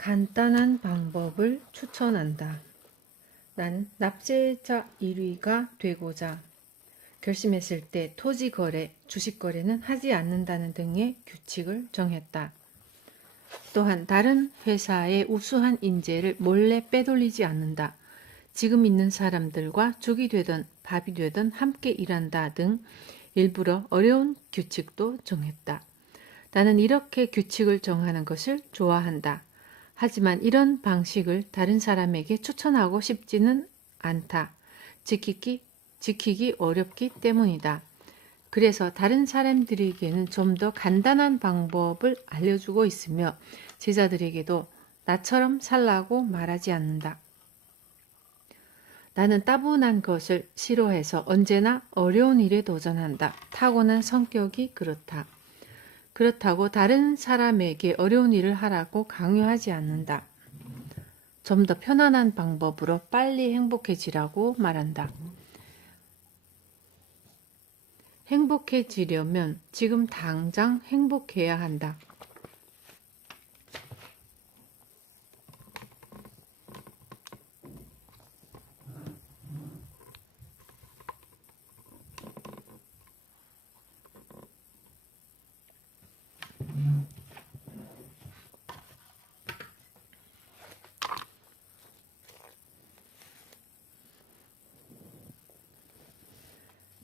간단한 방법을 추천한다. 나는 납세자 1위가 되고자 결심했을 때 토지 거래, 주식 거래는 하지 않는다는 등의 규칙을 정했다. 또한 다른 회사의 우수한 인재를 몰래 빼돌리지 않는다. 지금 있는 사람들과 죽이 되든 밥이 되든 함께 일한다 등 일부러 어려운 규칙도 정했다. 나는 이렇게 규칙을 정하는 것을 좋아한다. 하지만 이런 방식을 다른 사람에게 추천하고 싶지는 않다. 지키기 어렵기 때문이다. 그래서 다른 사람들에게는 좀 더 간단한 방법을 알려주고 있으며 제자들에게도 나처럼 살라고 말하지 않는다. 나는 따분한 것을 싫어해서 언제나 어려운 일에 도전한다. 타고난 성격이 그렇다. 그렇다고 다른 사람에게 어려운 일을 하라고 강요하지 않는다. 좀 더 편안한 방법으로 빨리 행복해지라고 말한다. 행복해지려면 지금 당장 행복해야 한다.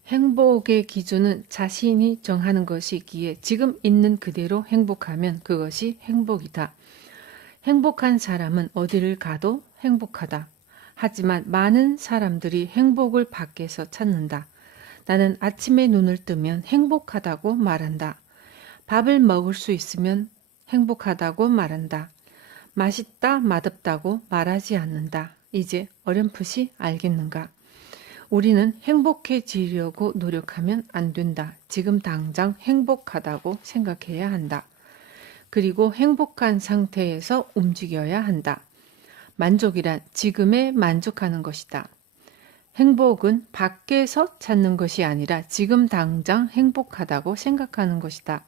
행복의 기준은 자신이 정하는 것이기에 지금 있는 그대로 행복하면 그것이 행복이다. 행복한 사람은 어디를 가도 행복하다. 하지만 많은 사람들이 행복을 밖에서 찾는다. 나는 아침에 눈을 뜨면 행복하다고 말한다. 밥을 먹을 수 있으면 행복하다고 말한다. 맛있다, 맛없다고 말하지 않는다. 이제 어렴풋이 알겠는가? 우리는 행복해지려고 노력하면 안 된다. 지금 당장 행복하다고 생각해야 한다. 그리고 행복한 상태에서 움직여야 한다. 만족이란 지금에 만족하는 것이다. 행복은 밖에서 찾는 것이 아니라 지금 당장 행복하다고 생각하는 것이다.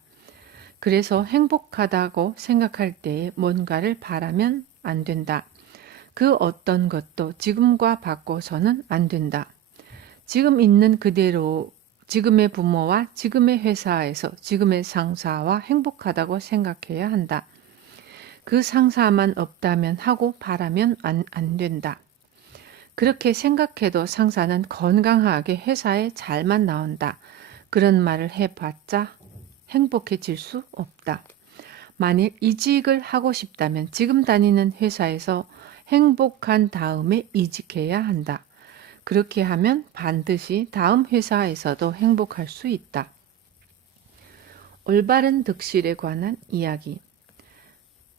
그래서 행복하다고 생각할 때에 뭔가를 바라면 안 된다. 그 어떤 것도 지금과 바꿔서는 안 된다. 지금 있는 그대로 지금의 부모와 지금의 회사에서 지금의 상사와 행복하다고 생각해야 한다. 그 상사만 없다면 하고 바라면 안 된다. 그렇게 생각해도 상사는 건강하게 회사에 잘만 나온다. 그런 말을 해봤자 행복해질 수 없다. 만일 이직을 하고 싶다면 지금 다니는 회사에서 행복한 다음에 이직해야 한다. 그렇게 하면 반드시 다음 회사에서도 행복할 수 있다. 올바른 득실에 관한 이야기.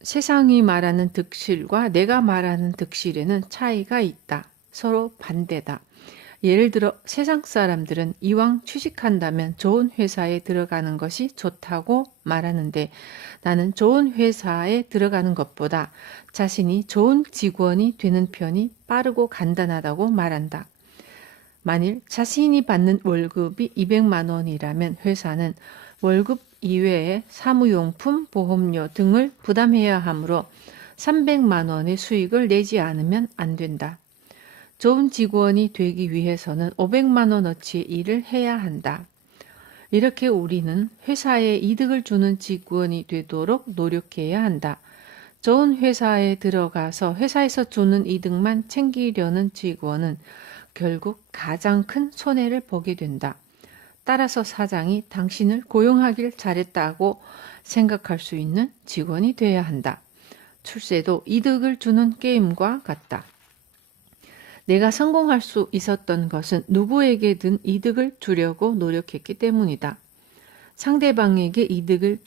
세상이 말하는 득실과 내가 말하는 득실에는 차이가 있다. 서로 반대다. 예를 들어 세상 사람들은 이왕 취직한다면 좋은 회사에 들어가는 것이 좋다고 말하는데 나는 좋은 회사에 들어가는 것보다 자신이 좋은 직원이 되는 편이 빠르고 간단하다고 말한다. 만일 자신이 받는 월급이 200만 원이라면 회사는 월급 이외에 사무용품, 보험료 등을 부담해야 하므로 300만 원의 수익을 내지 않으면 안 된다. 좋은 직원이 되기 위해서는 500만 원어치의 일을 해야 한다. 이렇게 우리는 회사에 이득을 주는 직원이 되도록 노력해야 한다. 좋은 회사에 들어가서 회사에서 주는 이득만 챙기려는 직원은 결국 가장 큰 손해를 보게 된다. 따라서 사장이 당신을 고용하길 잘했다고 생각할 수 있는 직원이 되어야 한다. 출세도 이득을 주는 게임과 같다. 내가 성공할 수 있었던 것은 누구에게든 이득을 주려고 노력했기 때문이다. 상대방에게 이득을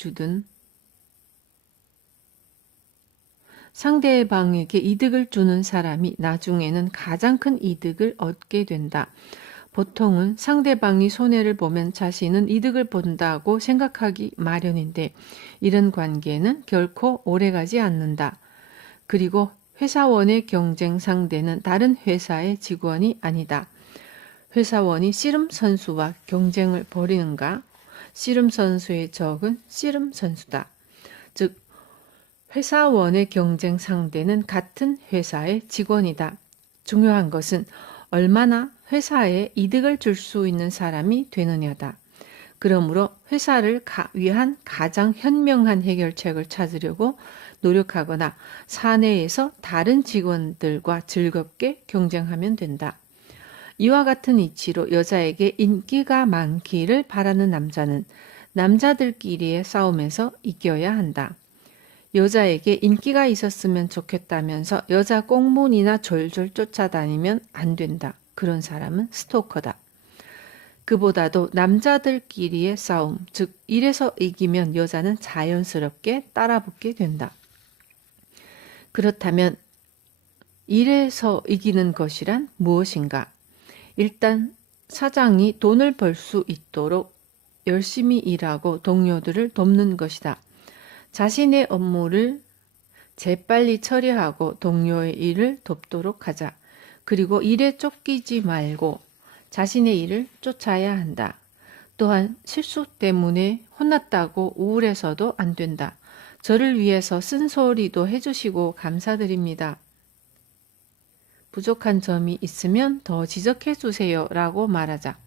주는 사람이 나중에는 가장 큰 이득을 얻게 된다. 보통은 상대방이 손해를 보면 자신은 이득을 본다고 생각하기 마련인데 이런 관계는 결코 오래가지 않는다. 그리고 회사원의 경쟁 상대는 다른 회사의 직원이 아니다. 회사원이 씨름 선수와 경쟁을 벌이는가? 씨름 선수의 적은 씨름 선수다. 즉 회사원의 경쟁 상대는 같은 회사의 직원이다. 중요한 것은 얼마나 회사에 이득을 줄 수 있는 사람이 되느냐다. 그러므로 회사를 위한 가장 현명한 해결책을 찾으려고 노력하거나 사내에서 다른 직원들과 즐겁게 경쟁하면 된다. 이와 같은 이치로 여자에게 인기가 많기를 바라는 남자는 남자들끼리의 싸움에서 이겨야 한다. 여자에게 인기가 있었으면 좋겠다면서 여자 꽁문이나 졸졸 쫓아다니면 안 된다. 그런 사람은 스토커다. 그보다도 남자들끼리의 싸움, 즉 일에서 이기면 여자는 자연스럽게 따라붙게 된다. 그렇다면 일에서 이기는 것이란 무엇인가? 일단 사장이 돈을 벌 수 있도록 열심히 일하고 동료들을 돕는 것이다. 자신의 업무를 재빨리 처리하고 동료의 일을 돕도록 하자. 그리고 일에 쫓기지 말고 자신의 일을 쫓아야 한다. 또한 실수 때문에 혼났다고 우울해서도 안 된다. 저를 위해서 쓴소리도 해주시고 감사드립니다. 부족한 점이 있으면 더 지적해 주세요 라고 말하자.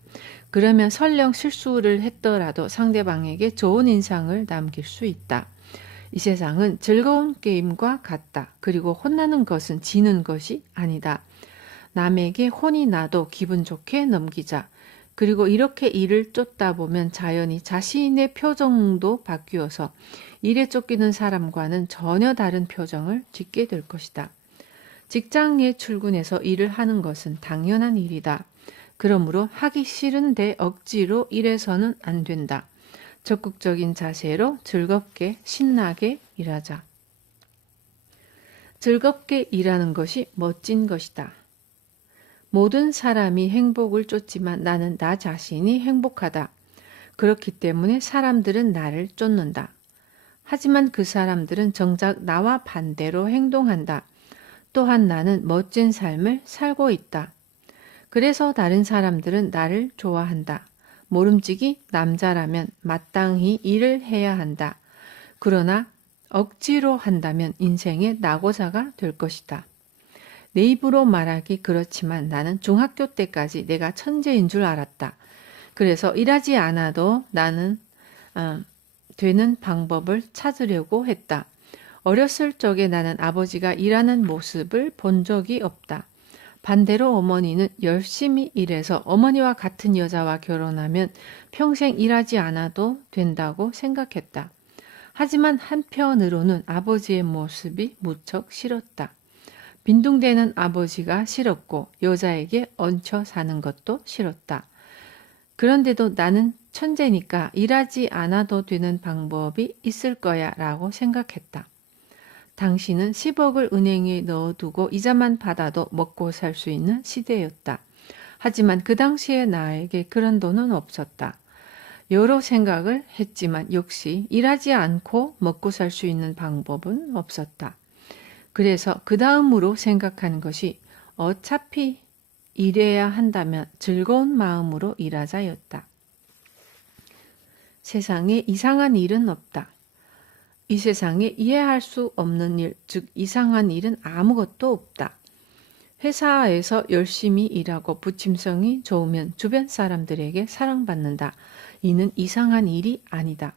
그러면 설령 실수를 했더라도 상대방에게 좋은 인상을 남길 수 있다. 이 세상은 즐거운 게임과 같다. 그리고 혼나는 것은 지는 것이 아니다. 남에게 혼이 나도 기분 좋게 넘기자. 그리고 이렇게 일을 쫓다 보면 자연히 자신의 표정도 바뀌어서 일에 쫓기는 사람과는 전혀 다른 표정을 짓게 될 것이다. 직장에 출근해서 일을 하는 것은 당연한 일이다. 그러므로 하기 싫은데 억지로 일해서는 안 된다. 적극적인 자세로 즐겁게 신나게 일하자. 즐겁게 일하는 것이 멋진 것이다. 모든 사람이 행복을 쫓지만 나는 나 자신이 행복하다. 그렇기 때문에 사람들은 나를 쫓는다. 하지만 그 사람들은 정작 나와 반대로 행동한다. 또한 나는 멋진 삶을 살고 있다. 그래서 다른 사람들은 나를 좋아한다. 모름지기 남자라면 마땅히 일을 해야 한다. 그러나 억지로 한다면 인생의 낙오자가 될 것이다. 내 입으로 말하기 그렇지만 나는 중학교 때까지 내가 천재인 줄 알았다. 그래서 일하지 않아도 나는 되는 방법을 찾으려고 했다. 어렸을 적에 나는 아버지가 일하는 모습을 본 적이 없다. 반대로 어머니는 열심히 일해서 어머니와 같은 여자와 결혼하면 평생 일하지 않아도 된다고 생각했다. 하지만 한편으로는 아버지의 모습이 무척 싫었다. 빈둥대는 아버지가 싫었고 여자에게 얹혀 사는 것도 싫었다. 그런데도 나는 천재니까 일하지 않아도 되는 방법이 있을 거야 라고 생각했다. 당시는 10억을 은행에 넣어두고 이자만 받아도 먹고 살 수 있는 시대였다. 하지만 그 당시에 나에게 그런 돈은 없었다. 여러 생각을 했지만 역시 일하지 않고 먹고 살 수 있는 방법은 없었다. 그래서 그 다음으로 생각한 것이 어차피 일해야 한다면 즐거운 마음으로 일하자였다. 세상에 이상한 일은 없다. 이 세상에 이해할 수 없는 일, 즉 이상한 일은 아무것도 없다. 회사에서 열심히 일하고 부침성이 좋으면 주변 사람들에게 사랑받는다. 이는 이상한 일이 아니다.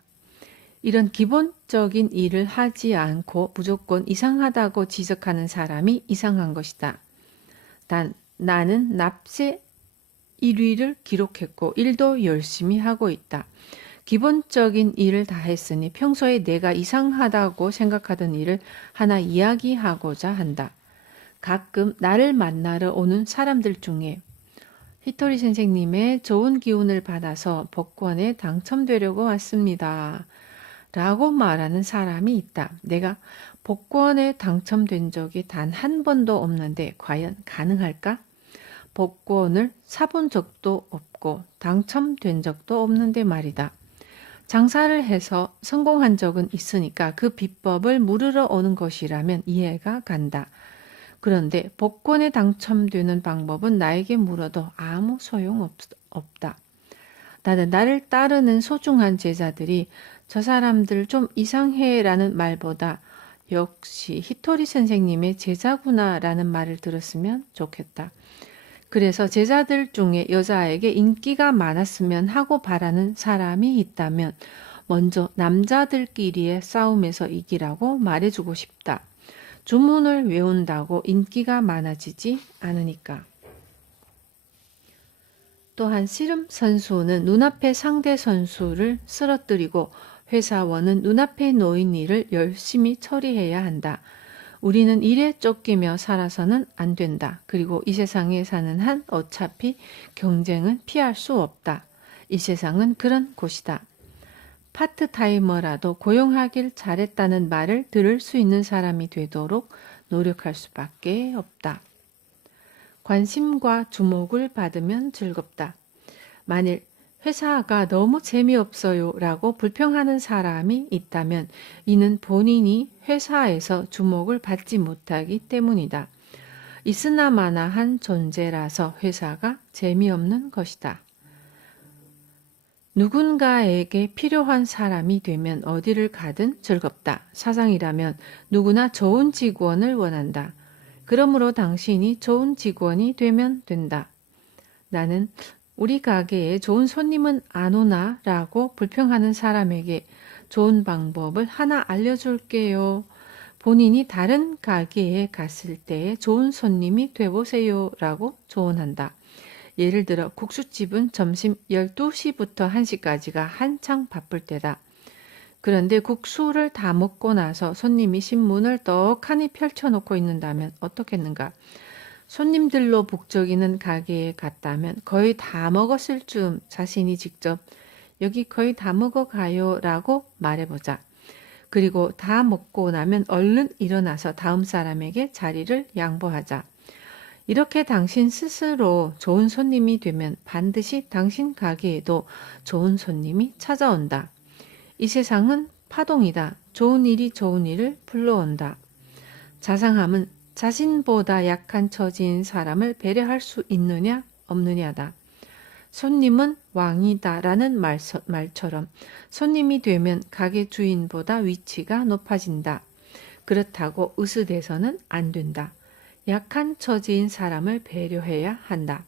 이런 기본적인 일을 하지 않고 무조건 이상하다고 지적하는 사람이 이상한 것이다. 나는 납세 1위를 기록했고 일도 열심히 하고 있다. 기본적인 일을 다 했으니 평소에 내가 이상하다고 생각하던 일을 하나 이야기하고자 한다. 가끔 나를 만나러 오는 사람들 중에 히토리 선생님의 좋은 기운을 받아서 복권에 당첨되려고 왔습니다. 라고 말하는 사람이 있다. 내가 복권에 당첨된 적이 단 한 번도 없는데 과연 가능할까? 복권을 사본 적도 없고 당첨된 적도 없는데 말이다. 장사를 해서 성공한 적은 있으니까 그 비법을 물으러 오는 것이라면 이해가 간다. 그런데 복권에 당첨되는 방법은 나에게 물어도 아무 소용없다. 나는 나를 따르는 소중한 제자들이 저 사람들 좀 이상해 라는 말보다 역시 히토리 선생님의 제자구나라는 말을 들었으면 좋겠다. 그래서 제자들 중에 여자에게 인기가 많았으면 하고 바라는 사람이 있다면 먼저 남자들끼리의 싸움에서 이기라고 말해주고 싶다. 주문을 외운다고 인기가 많아지지 않으니까. 또한 씨름 선수는 눈앞의 상대 선수를 쓰러뜨리고 회사원은 눈앞에 놓인 일을 열심히 처리해야 한다. 우리는 일에 쫓기며 살아서는 안 된다. 그리고 이 세상에 사는 한 어차피 경쟁은 피할 수 없다. 이 세상은 그런 곳이다. 파트타이머라도 고용하길 잘했다는 말을 들을 수 있는 사람이 되도록 노력할 수밖에 없다. 관심과 주목을 받으면 즐겁다. 만일 회사가 너무 재미없어요 라고 불평하는 사람이 있다면 이는 본인이 회사에서 주목을 받지 못하기 때문이다. 있으나마나한 존재라서 회사가 재미없는 것이다. 누군가에게 필요한 사람이 되면 어디를 가든 즐겁다. 사장이라면 누구나 좋은 직원을 원한다. 그러므로 당신이 좋은 직원이 되면 된다. 나는 우리 가게에 좋은 손님은 안 오나? 라고 불평하는 사람에게 좋은 방법을 하나 알려줄게요. 본인이 다른 가게에 갔을 때에 좋은 손님이 돼보세요. 라고 조언한다. 예를 들어 국수집은 점심 12시부터 1시까지가 한창 바쁠 때다. 그런데 국수를 다 먹고 나서 손님이 신문을 떡하니 펼쳐놓고 있는다면 어떻겠는가? 손님들로 북적이는 가게에 갔다면 거의 다 먹었을 즈음 자신이 직접 여기 거의 다 먹어가요 라고 말해보자. 그리고 다 먹고 나면 얼른 일어나서 다음 사람에게 자리를 양보하자. 이렇게 당신 스스로 좋은 손님이 되면 반드시 당신 가게에도 좋은 손님이 찾아온다. 이 세상은 파동이다. 좋은 일이 좋은 일을 불러온다. 자상함은 자신보다 약한 처지인 사람을 배려할 수 있느냐 없느냐다. 손님은 왕이다 라는 말처럼 손님이 되면 가게 주인보다 위치가 높아진다. 그렇다고 으스대서는 안 된다. 약한 처지인 사람을 배려해야 한다.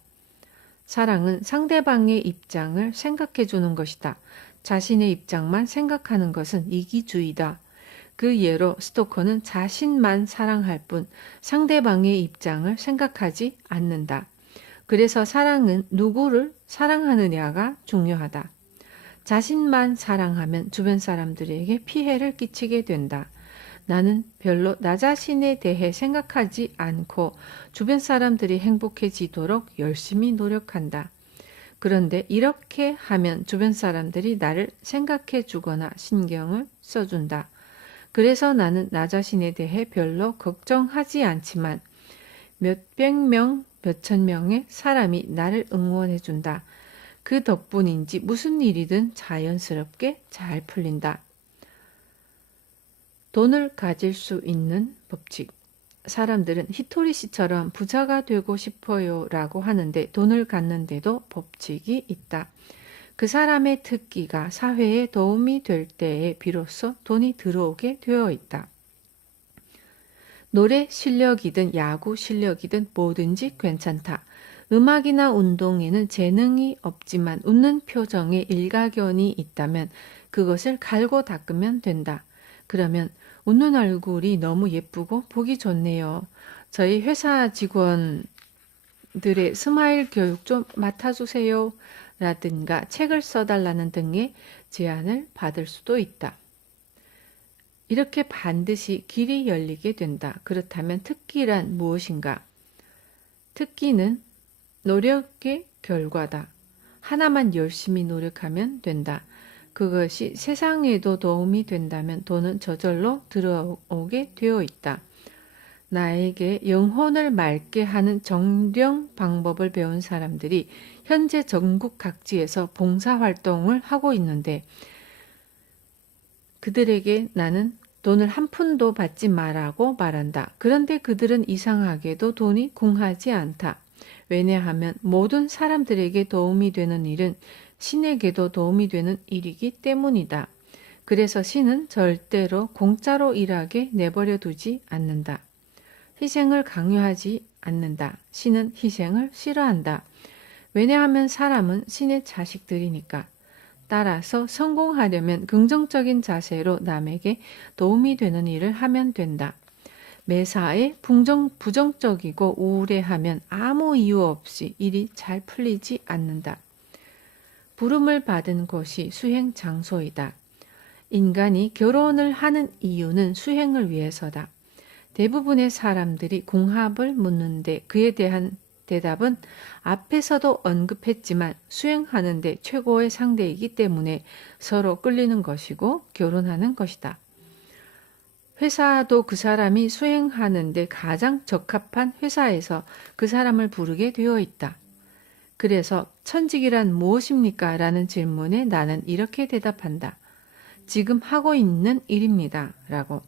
사랑은 상대방의 입장을 생각해 주는 것이다. 자신의 입장만 생각하는 것은 이기주의다. 그 예로 스토커는 자신만 사랑할 뿐 상대방의 입장을 생각하지 않는다. 그래서 사랑은 누구를 사랑하느냐가 중요하다. 자신만 사랑하면 주변 사람들에게 피해를 끼치게 된다. 나는 별로 나 자신에 대해 생각하지 않고 주변 사람들이 행복해지도록 열심히 노력한다. 그런데 이렇게 하면 주변 사람들이 나를 생각해 주거나 신경을 써준다. 그래서 나는 나 자신에 대해 별로 걱정하지 않지만 몇백 명, 몇천 명의 사람이 나를 응원해 준다. 그 덕분인지 무슨 일이든 자연스럽게 잘 풀린다. 돈을 가질 수 있는 법칙. 사람들은 히토리 씨처럼 부자가 되고 싶어요 라고 하는데 돈을 갖는데도 법칙이 있다. 그 사람의 특기가 사회에 도움이 될 때에 비로소 돈이 들어오게 되어 있다. 노래 실력이든 야구 실력이든 뭐든지 괜찮다. 음악이나 운동에는 재능이 없지만 웃는 표정에 일가견이 있다면 그것을 갈고 닦으면 된다. 그러면 웃는 얼굴이 너무 예쁘고 보기 좋네요. 저희 회사 직원들의 스마일 교육 좀 맡아주세요. 라든가 책을 써달라는 등의 제안을 받을 수도 있다. 이렇게 반드시 길이 열리게 된다. 그렇다면 특기란 무엇인가? 특기는 노력의 결과다. 하나만 열심히 노력하면 된다. 그것이 세상에도 도움이 된다면 돈은 저절로 들어오게 되어 있다. 나에게 영혼을 맑게 하는 정령 방법을 배운 사람들이 현재 전국 각지에서 봉사활동을 하고 있는데 그들에게 나는 돈을 한 푼도 받지 말라고 말한다. 그런데 그들은 이상하게도 돈이 궁하지 않다. 왜냐하면 모든 사람들에게 도움이 되는 일은 신에게도 도움이 되는 일이기 때문이다. 그래서 신은 절대로 공짜로 일하게 내버려 두지 않는다. 희생을 강요하지 않는다. 신은 희생을 싫어한다. 왜냐하면 사람은 신의 자식들이니까. 따라서 성공하려면 긍정적인 자세로 남에게 도움이 되는 일을 하면 된다. 매사에 부정적이고 우울해하면 아무 이유 없이 일이 잘 풀리지 않는다. 부름을 받은 곳이 수행 장소이다. 인간이 결혼을 하는 이유는 수행을 위해서다. 대부분의 사람들이 궁합을 묻는데 그에 대한 대답은 앞에서도 언급했지만 수행하는데 최고의 상대이기 때문에 서로 끌리는 것이고 결혼하는 것이다. 회사도 그 사람이 수행하는데 가장 적합한 회사에서 그 사람을 부르게 되어 있다. 그래서 천직이란 무엇입니까? 라는 질문에 나는 이렇게 대답한다. 지금 하고 있는 일입니다. 라고.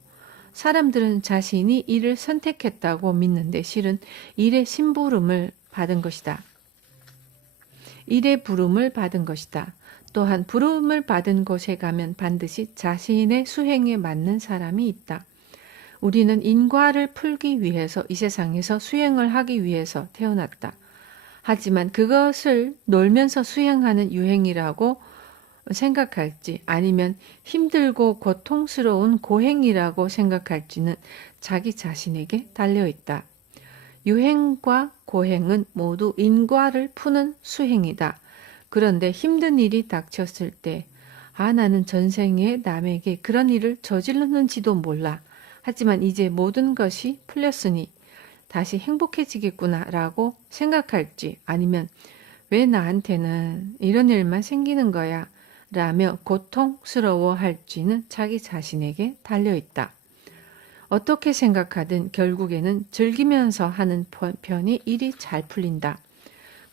사람들은 자신이 일을 선택했다고 믿는데 실은 일의 심부름을 받은 것이다. 일의 부름을 받은 것이다. 또한 부름을 받은 곳에 가면 반드시 자신의 수행에 맞는 사람이 있다. 우리는 인과를 풀기 위해서 이 세상에서 수행을 하기 위해서 태어났다. 하지만 그것을 놀면서 수행하는 유행이라고 생각할지 아니면 힘들고 고통스러운 고행이라고 생각할지는 자기 자신에게 달려있다. 유행과 고행은 모두 인과를 푸는 수행이다. 그런데 힘든 일이 닥쳤을 때 나는 전생에 남에게 그런 일을 저질렀는지도 몰라. 하지만 이제 모든 것이 풀렸으니 다시 행복해지겠구나 라고 생각할지 아니면 왜 나한테는 이런 일만 생기는 거야 라며 고통스러워할지는 자기 자신에게 달려있다. 어떻게 생각하든 결국에는 즐기면서 하는 편이 일이 잘 풀린다.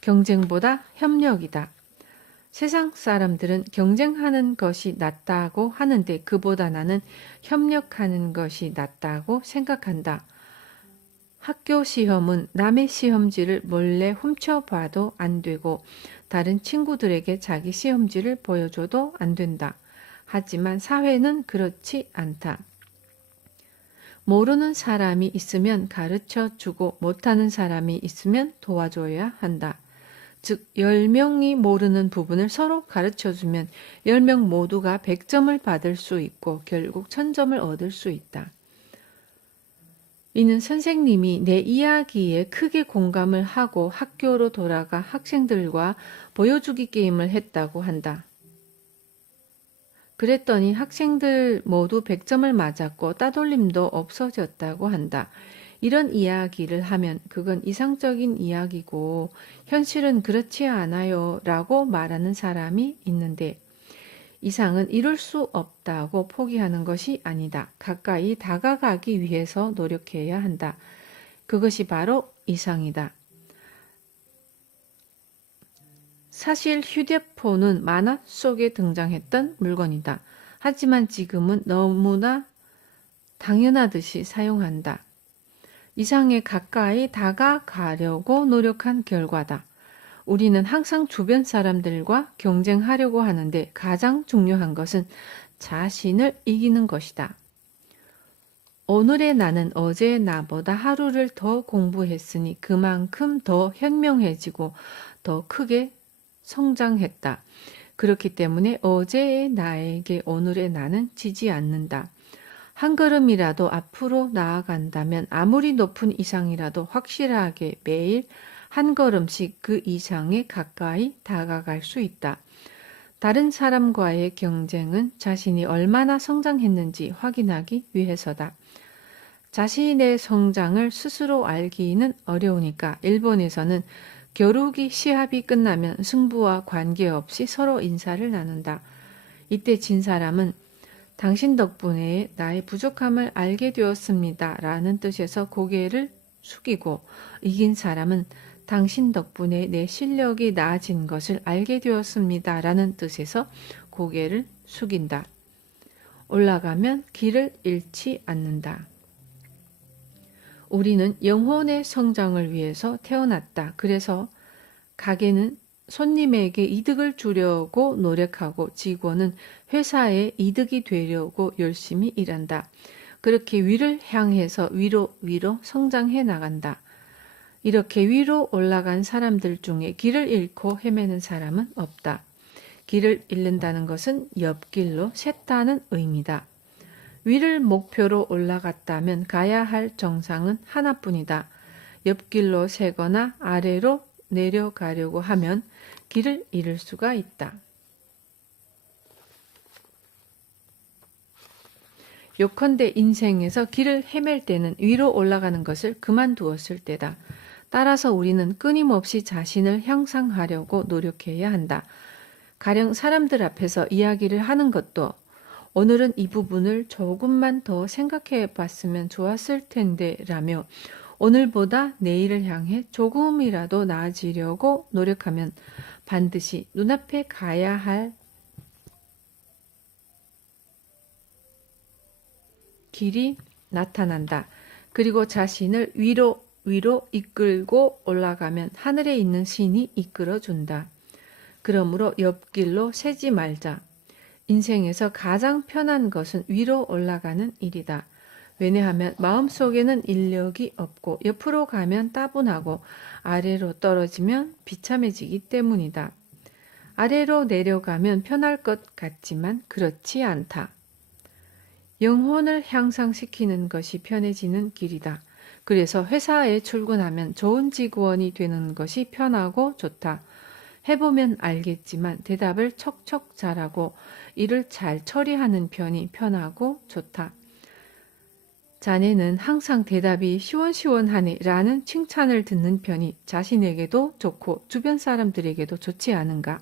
경쟁보다 협력이다. 세상 사람들은 경쟁하는 것이 낫다고 하는데 그보다 나는 협력하는 것이 낫다고 생각한다. 학교 시험은 남의 시험지를 몰래 훔쳐봐도 안 되고 다른 친구들에게 자기 시험지를 보여줘도 안 된다. 하지만 사회는 그렇지 않다. 모르는 사람이 있으면 가르쳐주고 못하는 사람이 있으면 도와줘야 한다. 즉 10명이 모르는 부분을 서로 가르쳐주면 10명 모두가 100점을 받을 수 있고 결국 1000점을 얻을 수 있다. 이는 선생님이 내 이야기에 크게 공감을 하고 학교로 돌아가 학생들과 보여주기 게임을 했다고 한다. 그랬더니 학생들 모두 100점을 맞았고 따돌림도 없어졌다고 한다. 이런 이야기를 하면 그건 이상적인 이야기고 현실은 그렇지 않아요 라고 말하는 사람이 있는데 이상은 이룰 수 없다고 포기하는 것이 아니다. 가까이 다가가기 위해서 노력해야 한다. 그것이 바로 이상이다. 사실 휴대폰은 만화 속에 등장했던 물건이다. 하지만 지금은 너무나 당연하듯이 사용한다. 이상에 가까이 다가가려고 노력한 결과다. 우리는 항상 주변 사람들과 경쟁하려고 하는데 가장 중요한 것은 자신을 이기는 것이다. 오늘의 나는 어제의 나보다 하루를 더 공부했으니 그만큼 더 현명해지고 더 크게 성장했다. 그렇기 때문에 어제의 나에게 오늘의 나는 지지 않는다. 한 걸음이라도 앞으로 나아간다면 아무리 높은 이상이라도 확실하게 매일 한 걸음씩 그 이상에 가까이 다가갈 수 있다. 다른 사람과의 경쟁은 자신이 얼마나 성장했는지 확인하기 위해서다. 자신의 성장을 스스로 알기는 어려우니까 일본에서는 겨루기 시합이 끝나면 승부와 관계없이 서로 인사를 나눈다. 이때 진 사람은 당신 덕분에 나의 부족함을 알게 되었습니다. 라는 뜻에서 고개를 숙이고 이긴 사람은 당신 덕분에 내 실력이 나아진 것을 알게 되었습니다. 라는 뜻에서 고개를 숙인다. 올라가면 길을 잃지 않는다. 우리는 영혼의 성장을 위해서 태어났다. 그래서 가게는 손님에게 이득을 주려고 노력하고 직원은 회사에 이득이 되려고 열심히 일한다. 그렇게 위를 향해서 위로 성장해 나간다. 이렇게 위로 올라간 사람들 중에 길을 잃고 헤매는 사람은 없다. 길을 잃는다는 것은 옆길로 샜다는 의미다. 위를 목표로 올라갔다면 가야 할 정상은 하나뿐이다. 옆길로 새거나 아래로 내려가려고 하면 길을 잃을 수가 있다. 요컨대 인생에서 길을 헤맬 때는 위로 올라가는 것을 그만두었을 때다. 따라서 우리는 끊임없이 자신을 향상하려고 노력해야 한다. 가령 사람들 앞에서 이야기를 하는 것도 오늘은 이 부분을 조금만 더 생각해 봤으면 좋았을 텐데 라며 오늘보다 내일을 향해 조금이라도 나아지려고 노력하면 반드시 눈앞에 가야 할 길이 나타난다. 그리고 자신을 위로 이끌고 올라가면 하늘에 있는 신이 이끌어준다. 그러므로 옆길로 새지 말자. 인생에서 가장 편한 것은 위로 올라가는 일이다. 왜냐하면 마음속에는 인력이 없고 옆으로 가면 따분하고 아래로 떨어지면 비참해지기 때문이다. 아래로 내려가면 편할 것 같지만 그렇지 않다. 영혼을 향상시키는 것이 편해지는 길이다. 그래서 회사에 출근하면 좋은 직원이 되는 것이 편하고 좋다. 해보면 알겠지만 대답을 척척 잘하고 일을 잘 처리하는 편이 편하고 좋다. 자네는 항상 대답이 시원시원하네 라는 칭찬을 듣는 편이 자신에게도 좋고 주변 사람들에게도 좋지 않은가?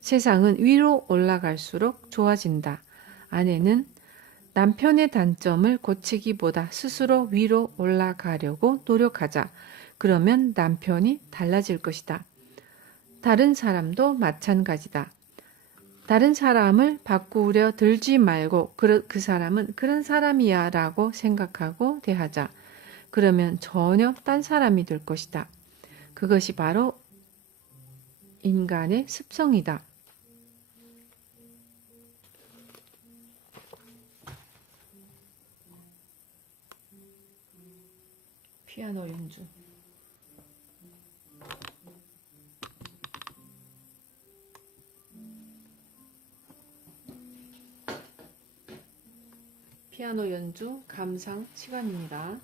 세상은 위로 올라갈수록 좋아진다. 아내는 남편의 단점을 고치기보다 스스로 위로 올라가려고 노력하자. 그러면 남편이 달라질 것이다. 다른 사람도 마찬가지다. 다른 사람을 바꾸려 들지 말고 그 사람은 그런 사람이야 라고 생각하고 대하자. 그러면 전혀 딴 사람이 될 것이다. 그것이 바로 인간의 습성이다. 피아노 연주. 피아노 연주 감상 시간입니다.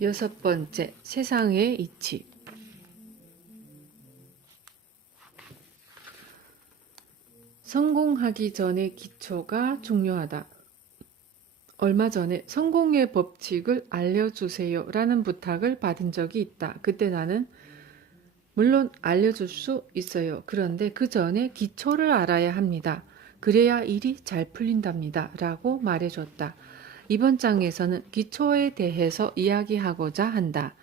여섯 번째, 세상의 이치. 성공하기 전에 기초가 중요하다. 얼마 전에 성공의 법칙을 알려주세요 라는 부탁을 받은 적이 있다. 그때 나는 물론 알려줄 수 있어요. 그런데 그 전에 기초를 알아야 합니다. 그래야 일이 잘 풀린답니다. 라고 말해줬다. 이번 장에서는 기초에 대해서 이야기하고자 한다.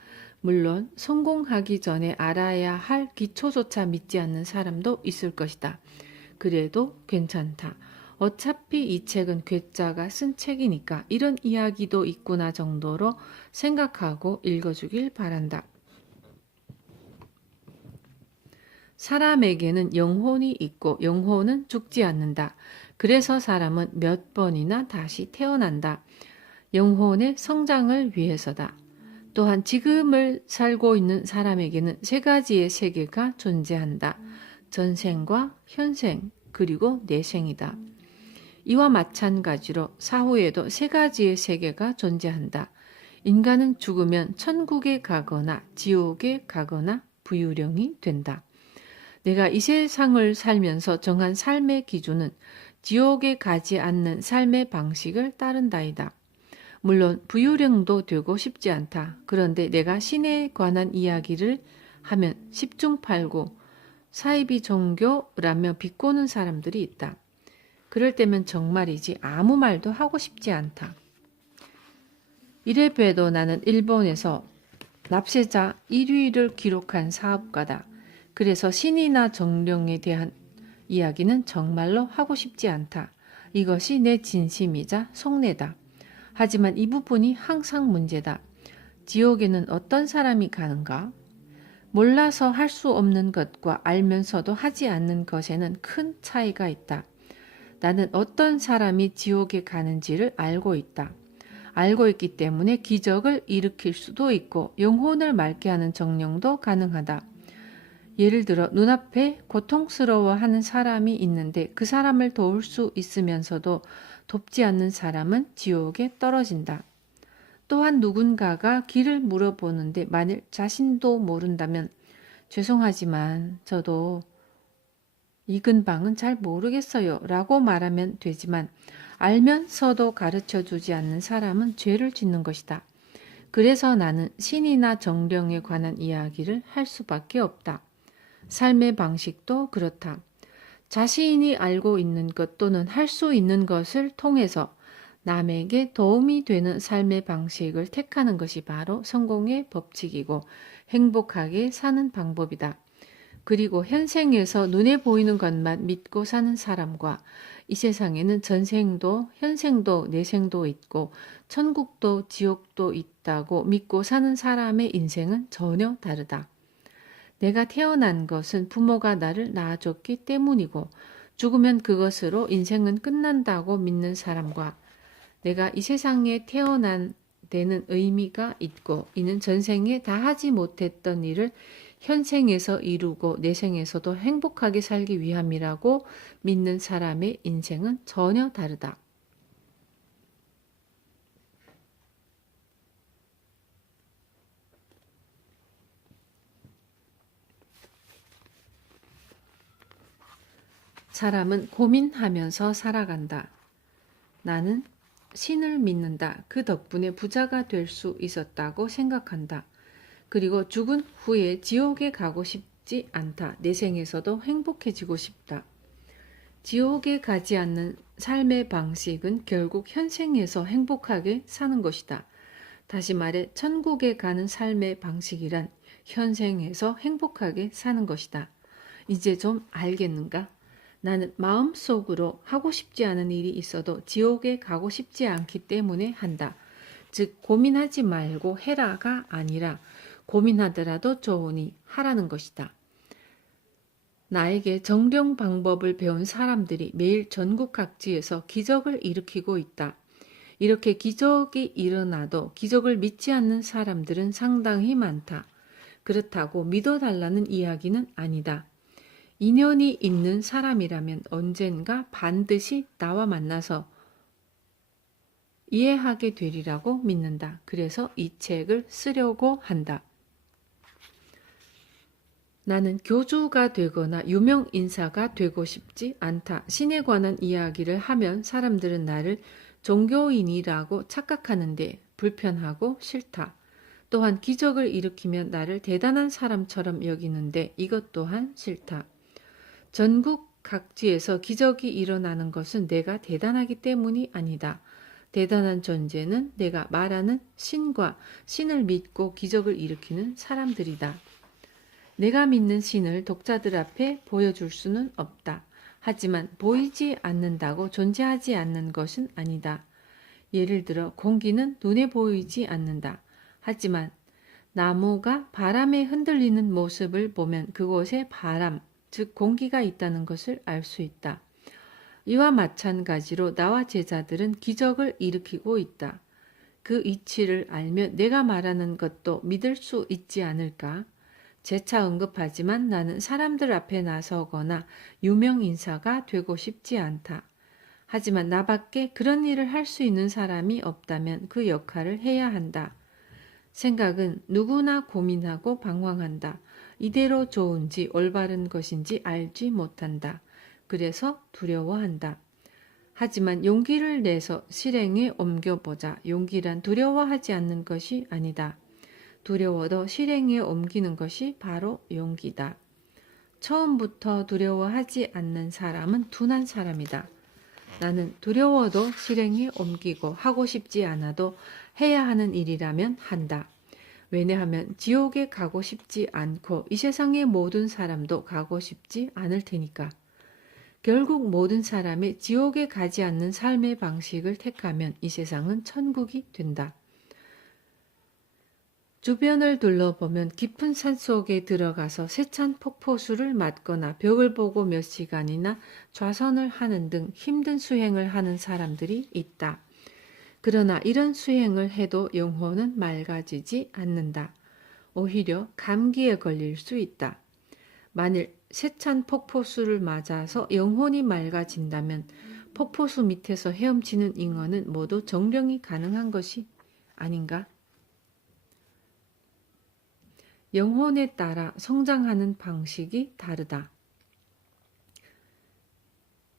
물론 성공하기 전에 알아야 할 기초조차 믿지 않는 사람도 있을 것이다. 그래도 괜찮다. 어차피 이 책은 괴짜가 쓴 책이니까 이런 이야기도 있구나 정도로 생각하고 읽어주길 바란다. 사람에게는 영혼이 있고 영혼은 죽지 않는다. 그래서 사람은 몇 번이나 다시 태어난다. 영혼의 성장을 위해서다. 또한 지금을 살고 있는 사람에게는 세 가지의 세계가 존재한다. 전생과 현생, 그리고 내생이다. 이와 마찬가지로 사후에도 세 가지의 세계가 존재한다. 인간은 죽으면 천국에 가거나 지옥에 가거나 부유령이 된다. 내가 이 세상을 살면서 정한 삶의 기준은 지옥에 가지 않는 삶의 방식을 따른다이다. 물론 부유령도 되고 싶지 않다. 그런데 내가 신에 관한 이야기를 하면 십중팔구 사이비 종교라며 비꼬는 사람들이 있다. 그럴 때면 정말이지 아무 말도 하고 싶지 않다. 이래봬도 나는 일본에서 납세자 1위를 기록한 사업가다. 그래서 신이나 정령에 대한 이야기는 정말로 하고 싶지 않다. 이것이 내 진심이자 속내다. 하지만 이 부분이 항상 문제다. 지옥에는 어떤 사람이 가는가? 몰라서 할 수 없는 것과 알면서도 하지 않는 것에는 큰 차이가 있다. 나는 어떤 사람이 지옥에 가는지를 알고 있다. 알고 있기 때문에 기적을 일으킬 수도 있고 영혼을 맑게 하는 정령도 가능하다. 예를 들어 눈앞에 고통스러워하는 사람이 있는데 그 사람을 도울 수 있으면서도 돕지 않는 사람은 지옥에 떨어진다. 또한 누군가가 길을 물어보는데 만일 자신도 모른다면 죄송하지만 저도 이 근방은 잘 모르겠어요 라고 말하면 되지만 알면서도 가르쳐 주지 않는 사람은 죄를 짓는 것이다. 그래서 나는 신이나 정령에 관한 이야기를 할 수밖에 없다. 삶의 방식도 그렇다. 자신이 알고 있는 것 또는 할 수 있는 것을 통해서 남에게 도움이 되는 삶의 방식을 택하는 것이 바로 성공의 법칙이고 행복하게 사는 방법이다. 그리고 현생에서 눈에 보이는 것만 믿고 사는 사람과 이 세상에는 전생도 현생도 내생도 있고 천국도 지옥도 있다고 믿고 사는 사람의 인생은 전혀 다르다. 내가 태어난 것은 부모가 나를 낳아줬기 때문이고 죽으면 그것으로 인생은 끝난다고 믿는 사람과 내가 이 세상에 태어난 데는 의미가 있고 이는 전생에 다 하지 못했던 일을 현생에서 이루고 내생에서도 행복하게 살기 위함이라고 믿는 사람의 인생은 전혀 다르다. 사람은 고민하면서 살아간다. 나는 신을 믿는다. 그 덕분에 부자가 될 수 있었다고 생각한다. 그리고 죽은 후에 지옥에 가고 싶지 않다. 내 생에서도 행복해지고 싶다. 지옥에 가지 않는 삶의 방식은 결국 현생에서 행복하게 사는 것이다. 다시 말해 천국에 가는 삶의 방식이란 현생에서 행복하게 사는 것이다. 이제 좀 알겠는가? 나는 마음속으로 하고 싶지 않은 일이 있어도 지옥에 가고 싶지 않기 때문에 한다. 즉 고민하지 말고 해라가 아니라 고민하더라도 좋으니 하라는 것이다. 나에게 정령 방법을 배운 사람들이 매일 전국 각지에서 기적을 일으키고 있다. 이렇게 기적이 일어나도 기적을 믿지 않는 사람들은 상당히 많다. 그렇다고 믿어달라는 이야기는 아니다. 인연이 있는 사람이라면 언젠가 반드시 나와 만나서 이해하게 되리라고 믿는다. 그래서 이 책을 쓰려고 한다. 나는 교주가 되거나 유명 인사가 되고 싶지 않다. 신에 관한 이야기를 하면 사람들은 나를 종교인이라고 착각하는데 불편하고 싫다. 또한 기적을 일으키면 나를 대단한 사람처럼 여기는데 이것 또한 싫다. 전국 각지에서 기적이 일어나는 것은 내가 대단하기 때문이 아니다. 대단한 존재는 내가 말하는 신과 신을 믿고 기적을 일으키는 사람들이다. 내가 믿는 신을 독자들 앞에 보여줄 수는 없다. 하지만 보이지 않는다고 존재하지 않는 것은 아니다. 예를 들어 공기는 눈에 보이지 않는다. 하지만 나무가 바람에 흔들리는 모습을 보면 그곳에 바람, 즉 공기가 있다는 것을 알 수 있다. 이와 마찬가지로 나와 제자들은 기적을 일으키고 있다. 그 이치를 알면 내가 말하는 것도 믿을 수 있지 않을까? 재차 언급하지만 나는 사람들 앞에 나서거나 유명 인사가 되고 싶지 않다. 하지만 나밖에 그런 일을 할 수 있는 사람이 없다면 그 역할을 해야 한다. 생각은 누구나 고민하고 방황한다. 이대로 좋은지 올바른 것인지 알지 못한다. 그래서 두려워한다. 하지만 용기를 내서 실행에 옮겨보자. 용기란 두려워하지 않는 것이 아니다. 두려워도 실행에 옮기는 것이 바로 용기다. 처음부터 두려워하지 않는 사람은 둔한 사람이다. 나는 두려워도 실행에 옮기고 하고 싶지 않아도 해야 하는 일이라면 한다. 왜냐하면 지옥에 가고 싶지 않고 이 세상의 모든 사람도 가고 싶지 않을 테니까. 결국 모든 사람이 지옥에 가지 않는 삶의 방식을 택하면 이 세상은 천국이 된다. 주변을 둘러보면 깊은 산속에 들어가서 세찬 폭포수를 맞거나 벽을 보고 몇 시간이나 좌선을 하는 등 힘든 수행을 하는 사람들이 있다. 그러나 이런 수행을 해도 영혼은 맑아지지 않는다. 오히려 감기에 걸릴 수 있다. 만일 세찬 폭포수를 맞아서 영혼이 맑아진다면 폭포수 밑에서 헤엄치는 잉어는 모두 정령이 가능한 것이 아닌가? 영혼에 따라 성장하는 방식이 다르다.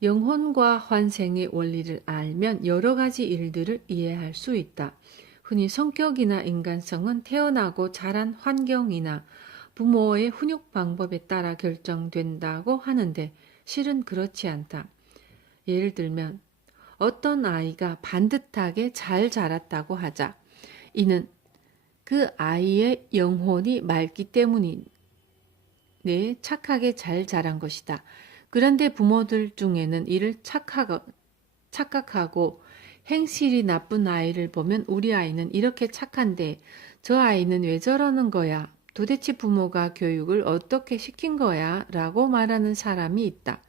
영혼과 환생의 원리를 알면 여러 가지 일들을 이해할 수 있다. 흔히 성격이나 인간성은 태어나고 자란 환경이나 부모의 훈육 방법에 따라 결정된다고 하는데 실은 그렇지 않다. 예를 들면 어떤 아이가 반듯하게 잘 자랐다고 하자. 이는 그 아이의 영혼이 맑기 때문이네. 착하게 잘 자란 것이다. 그런데 부모들 중에는 이를 착각하고 행실이 나쁜 아이를 보면 우리 아이는 이렇게 착한데 저 아이는 왜 저러는 거야? 도대체 부모가 교육을 어떻게 시킨 거야? 라고 말하는 사람이 있다.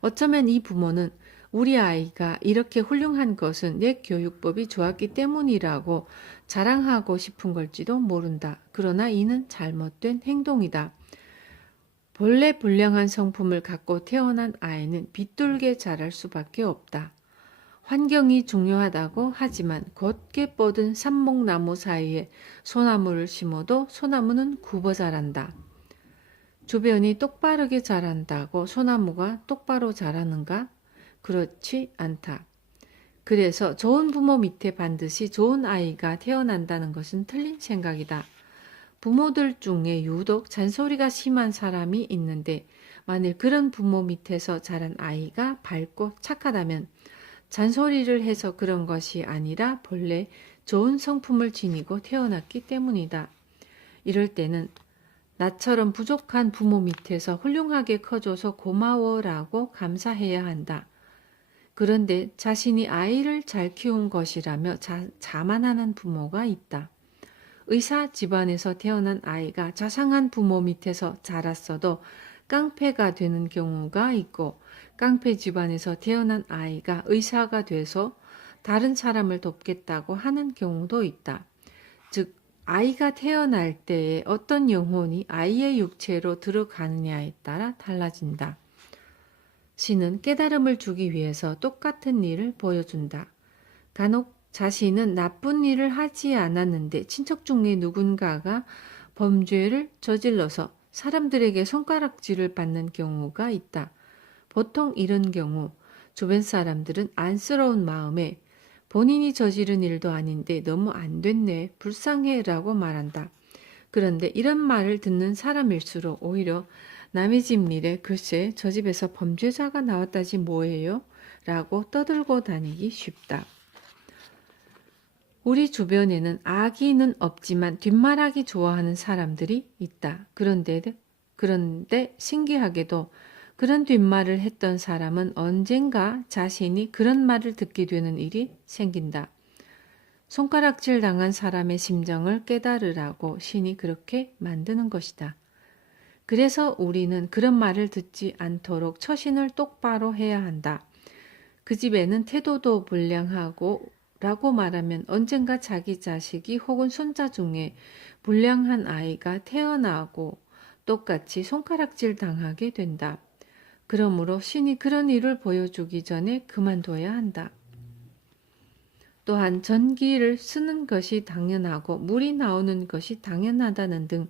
어쩌면 이 부모는 우리 아이가 이렇게 훌륭한 것은 내 교육법이 좋았기 때문이라고 자랑하고 싶은 걸지도 모른다. 그러나 이는 잘못된 행동이다. 본래 불량한 성품을 갖고 태어난 아이는 비뚤게 자랄 수밖에 없다. 환경이 중요하다고 하지만 곧게 뻗은 삽목나무 사이에 소나무를 심어도 소나무는 굽어 자란다. 주변이 똑바르게 자란다고 소나무가 똑바로 자라는가? 그렇지 않다. 그래서 좋은 부모 밑에 반드시 좋은 아이가 태어난다는 것은 틀린 생각이다. 부모들 중에 유독 잔소리가 심한 사람이 있는데 만일 그런 부모 밑에서 자란 아이가 밝고 착하다면 잔소리를 해서 그런 것이 아니라 본래 좋은 성품을 지니고 태어났기 때문이다. 이럴 때는 나처럼 부족한 부모 밑에서 훌륭하게 커줘서 고마워라고 감사해야 한다. 그런데 자신이 아이를 잘 키운 것이라며 자만하는 부모가 있다. 의사 집안에서 태어난 아이가 자상한 부모 밑에서 자랐어도 깡패가 되는 경우가 있고 깡패 집안에서 태어난 아이가 의사가 돼서 다른 사람을 돕겠다고 하는 경우도 있다. 즉 아이가 태어날 때에 어떤 영혼이 아이의 육체로 들어가느냐에 따라 달라진다. 신은 깨달음을 주기 위해서 똑같은 일을 보여준다. 간혹 자신은 나쁜 일을 하지 않았는데 친척 중에 누군가가 범죄를 저질러서 사람들에게 손가락질을 받는 경우가 있다. 보통 이런 경우 주변 사람들은 안쓰러운 마음에 본인이 저지른 일도 아닌데 너무 안 됐네, 불쌍해 라고 말한다. 그런데 이런 말을 듣는 사람일수록 오히려 남의 집 일에 글쎄 저 집에서 범죄자가 나왔다지 뭐예요? 라고 떠들고 다니기 쉽다. 우리 주변에는 악의는 없지만 뒷말하기 좋아하는 사람들이 있다. 그런데 신기하게도 그런 뒷말을 했던 사람은 언젠가 자신이 그런 말을 듣게 되는 일이 생긴다. 손가락질 당한 사람의 심정을 깨달으라고 신이 그렇게 만드는 것이다. 그래서 우리는 그런 말을 듣지 않도록 처신을 똑바로 해야 한다. 그 집에는 태도도 불량하고 라고 말하면 언젠가 자기 자식이 혹은 손자 중에 불량한 아이가 태어나고 똑같이 손가락질 당하게 된다. 그러므로 신이 그런 일을 보여주기 전에 그만둬야 한다. 또한 전기를 쓰는 것이 당연하고 물이 나오는 것이 당연하다는 등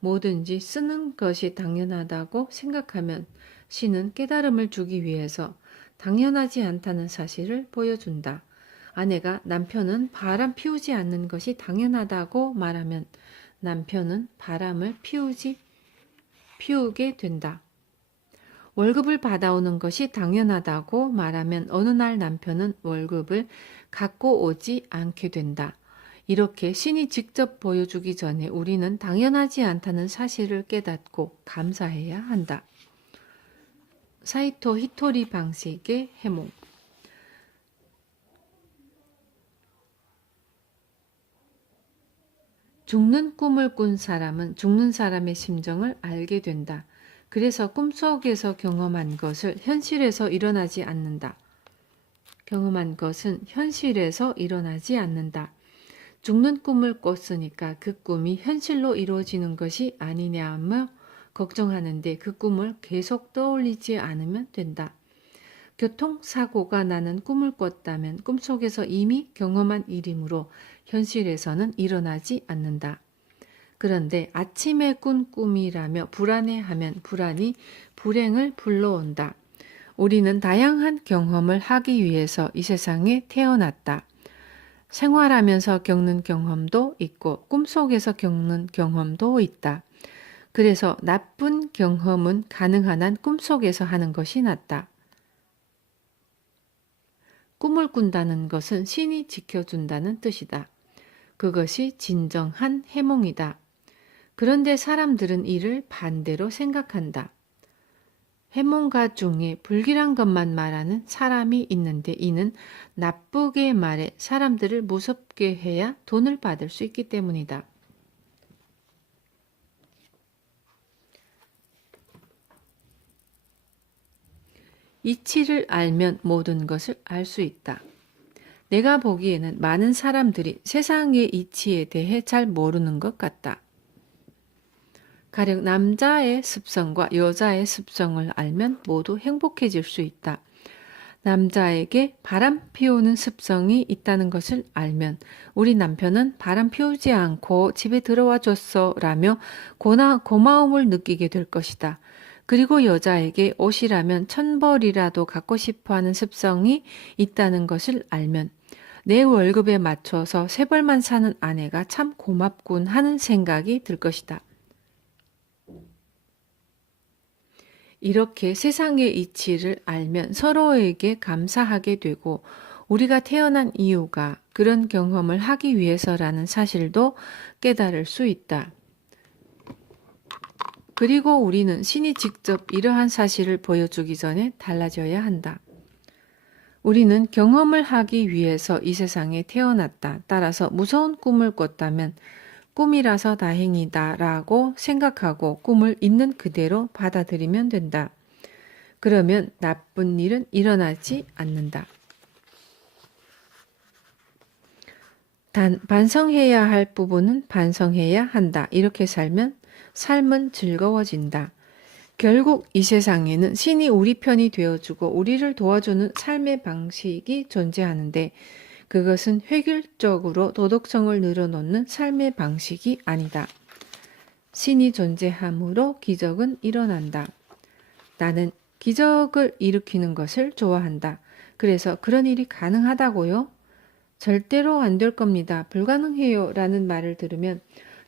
뭐든지 쓰는 것이 당연하다고 생각하면 신은 깨달음을 주기 위해서 당연하지 않다는 사실을 보여준다. 아내가 남편은 바람 피우지 않는 것이 당연하다고 말하면 남편은 바람을 피우게 된다. 월급을 받아오는 것이 당연하다고 말하면 어느 날 남편은 월급을 갖고 오지 않게 된다. 이렇게 신이 직접 보여주기 전에 우리는 당연하지 않다는 사실을 깨닫고 감사해야 한다. 사이토 히토리 방식의 해몽. 죽는 꿈을 꾼 사람은 죽는 사람의 심정을 알게 된다. 그래서 꿈속에서 경험한 것을 현실에서 일어나지 않는다. 경험한 것은 현실에서 일어나지 않는다. 죽는 꿈을 꿨으니까 그 꿈이 현실로 이루어지는 것이 아니냐며 걱정하는데 그 꿈을 계속 떠올리지 않으면 된다. 교통사고가 나는 꿈을 꿨다면 꿈속에서 이미 경험한 일이므로 현실에서는 일어나지 않는다. 그런데 아침에 꾼 꿈이라며 불안해하면 불안이 불행을 불러온다. 우리는 다양한 경험을 하기 위해서 이 세상에 태어났다. 생활하면서 겪는 경험도 있고 꿈속에서 겪는 경험도 있다. 그래서 나쁜 경험은 가능한 한 꿈속에서 하는 것이 낫다. 꿈을 꾼다는 것은 신이 지켜준다는 뜻이다. 그것이 진정한 해몽이다. 그런데 사람들은 이를 반대로 생각한다. 해몽가 중에 불길한 것만 말하는 사람이 있는데 이는 나쁘게 말해 사람들을 무섭게 해야 돈을 받을 수 있기 때문이다. 이치를 알면 모든 것을 알 수 있다. 내가 보기에는 많은 사람들이 세상의 이치에 대해 잘 모르는 것 같다. 가령 남자의 습성과 여자의 습성을 알면 모두 행복해질 수 있다. 남자에게 바람 피우는 습성이 있다는 것을 알면 우리 남편은 바람 피우지 않고 집에 들어와 줬어 라며 고마움을 느끼게 될 것이다. 그리고 여자에게 옷이라면 1000벌이라도 갖고 싶어하는 습성이 있다는 것을 알면 내 월급에 맞춰서 3벌만 사는 아내가 참 고맙군 하는 생각이 들 것이다. 이렇게 세상의 이치를 알면 서로에게 감사하게 되고 우리가 태어난 이유가 그런 경험을 하기 위해서라는 사실도 깨달을 수 있다. 그리고 우리는 신이 직접 이러한 사실을 보여주기 전에 달라져야 한다. 우리는 경험을 하기 위해서 이 세상에 태어났다. 따라서 무서운 꿈을 꿨다면 꿈이라서 다행이다 라고 생각하고 꿈을 있는 그대로 받아들이면 된다. 그러면 나쁜 일은 일어나지 않는다. 단 반성해야 할 부분은 반성해야 한다. 이렇게 살면 삶은 즐거워진다. 결국 이 세상에는 신이 우리 편이 되어주고 우리를 도와주는 삶의 방식이 존재하는데 그것은 획일적으로 도덕성을 늘어놓는 삶의 방식이 아니다. 신이 존재하므로 기적은 일어난다. 나는 기적을 일으키는 것을 좋아한다. 그래서 그런 일이 가능하다고요? 절대로 안 될 겁니다. 불가능해요. 라는 말을 들으면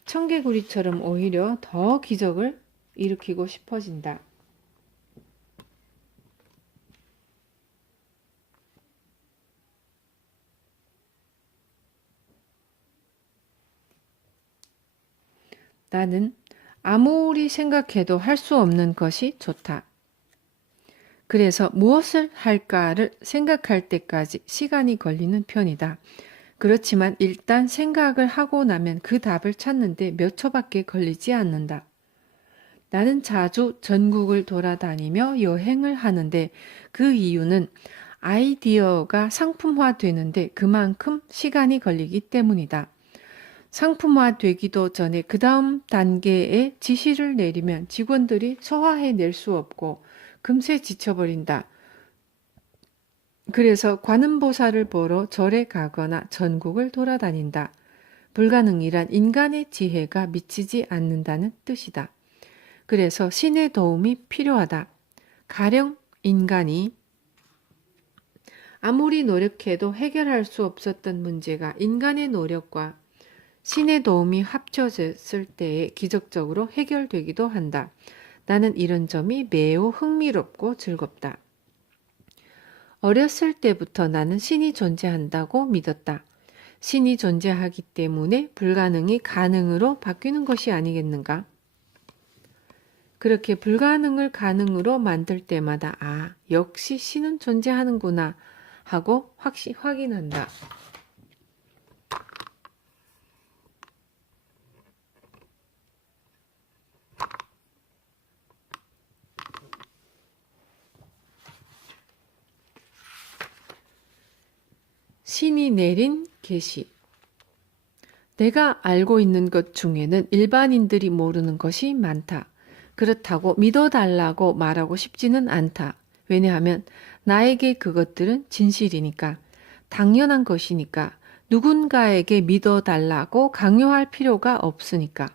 청개구리처럼 오히려 더 기적을 일으키고 싶어진다. 나는 아무리 생각해도 할 수 없는 것이 좋다. 그래서 무엇을 할까를 생각할 때까지 시간이 걸리는 편이다. 그렇지만 일단 생각을 하고 나면 그 답을 찾는데 몇 초밖에 걸리지 않는다. 나는 자주 전국을 돌아다니며 여행을 하는데 그 이유는 아이디어가 상품화 되는데 그만큼 시간이 걸리기 때문이다. 상품화 되기도 전에 그 다음 단계의 지시를 내리면 직원들이 소화해낼 수 없고 금세 지쳐버린다. 그래서 관음보살을 보러 절에 가거나 전국을 돌아다닌다. 불가능이란 인간의 지혜가 미치지 않는다는 뜻이다. 그래서 신의 도움이 필요하다. 가령 인간이 아무리 노력해도 해결할 수 없었던 문제가 인간의 노력과 신의 도움이 합쳐졌을 때에 기적적으로 해결되기도 한다. 나는 이런 점이 매우 흥미롭고 즐겁다. 어렸을 때부터 나는 신이 존재한다고 믿었다. 신이 존재하기 때문에 불가능이 가능으로 바뀌는 것이 아니겠는가? 그렇게 불가능을 가능으로 만들 때마다 역시 신은 존재하는구나 하고 확인한다. 신이 내린 계시. 내가 알고 있는 것 중에는 일반인들이 모르는 것이 많다. 그렇다고 믿어달라고 말하고 싶지는 않다. 왜냐하면 나에게 그것들은 진실이니까, 당연한 것이니까, 누군가에게 믿어달라고 강요할 필요가 없으니까.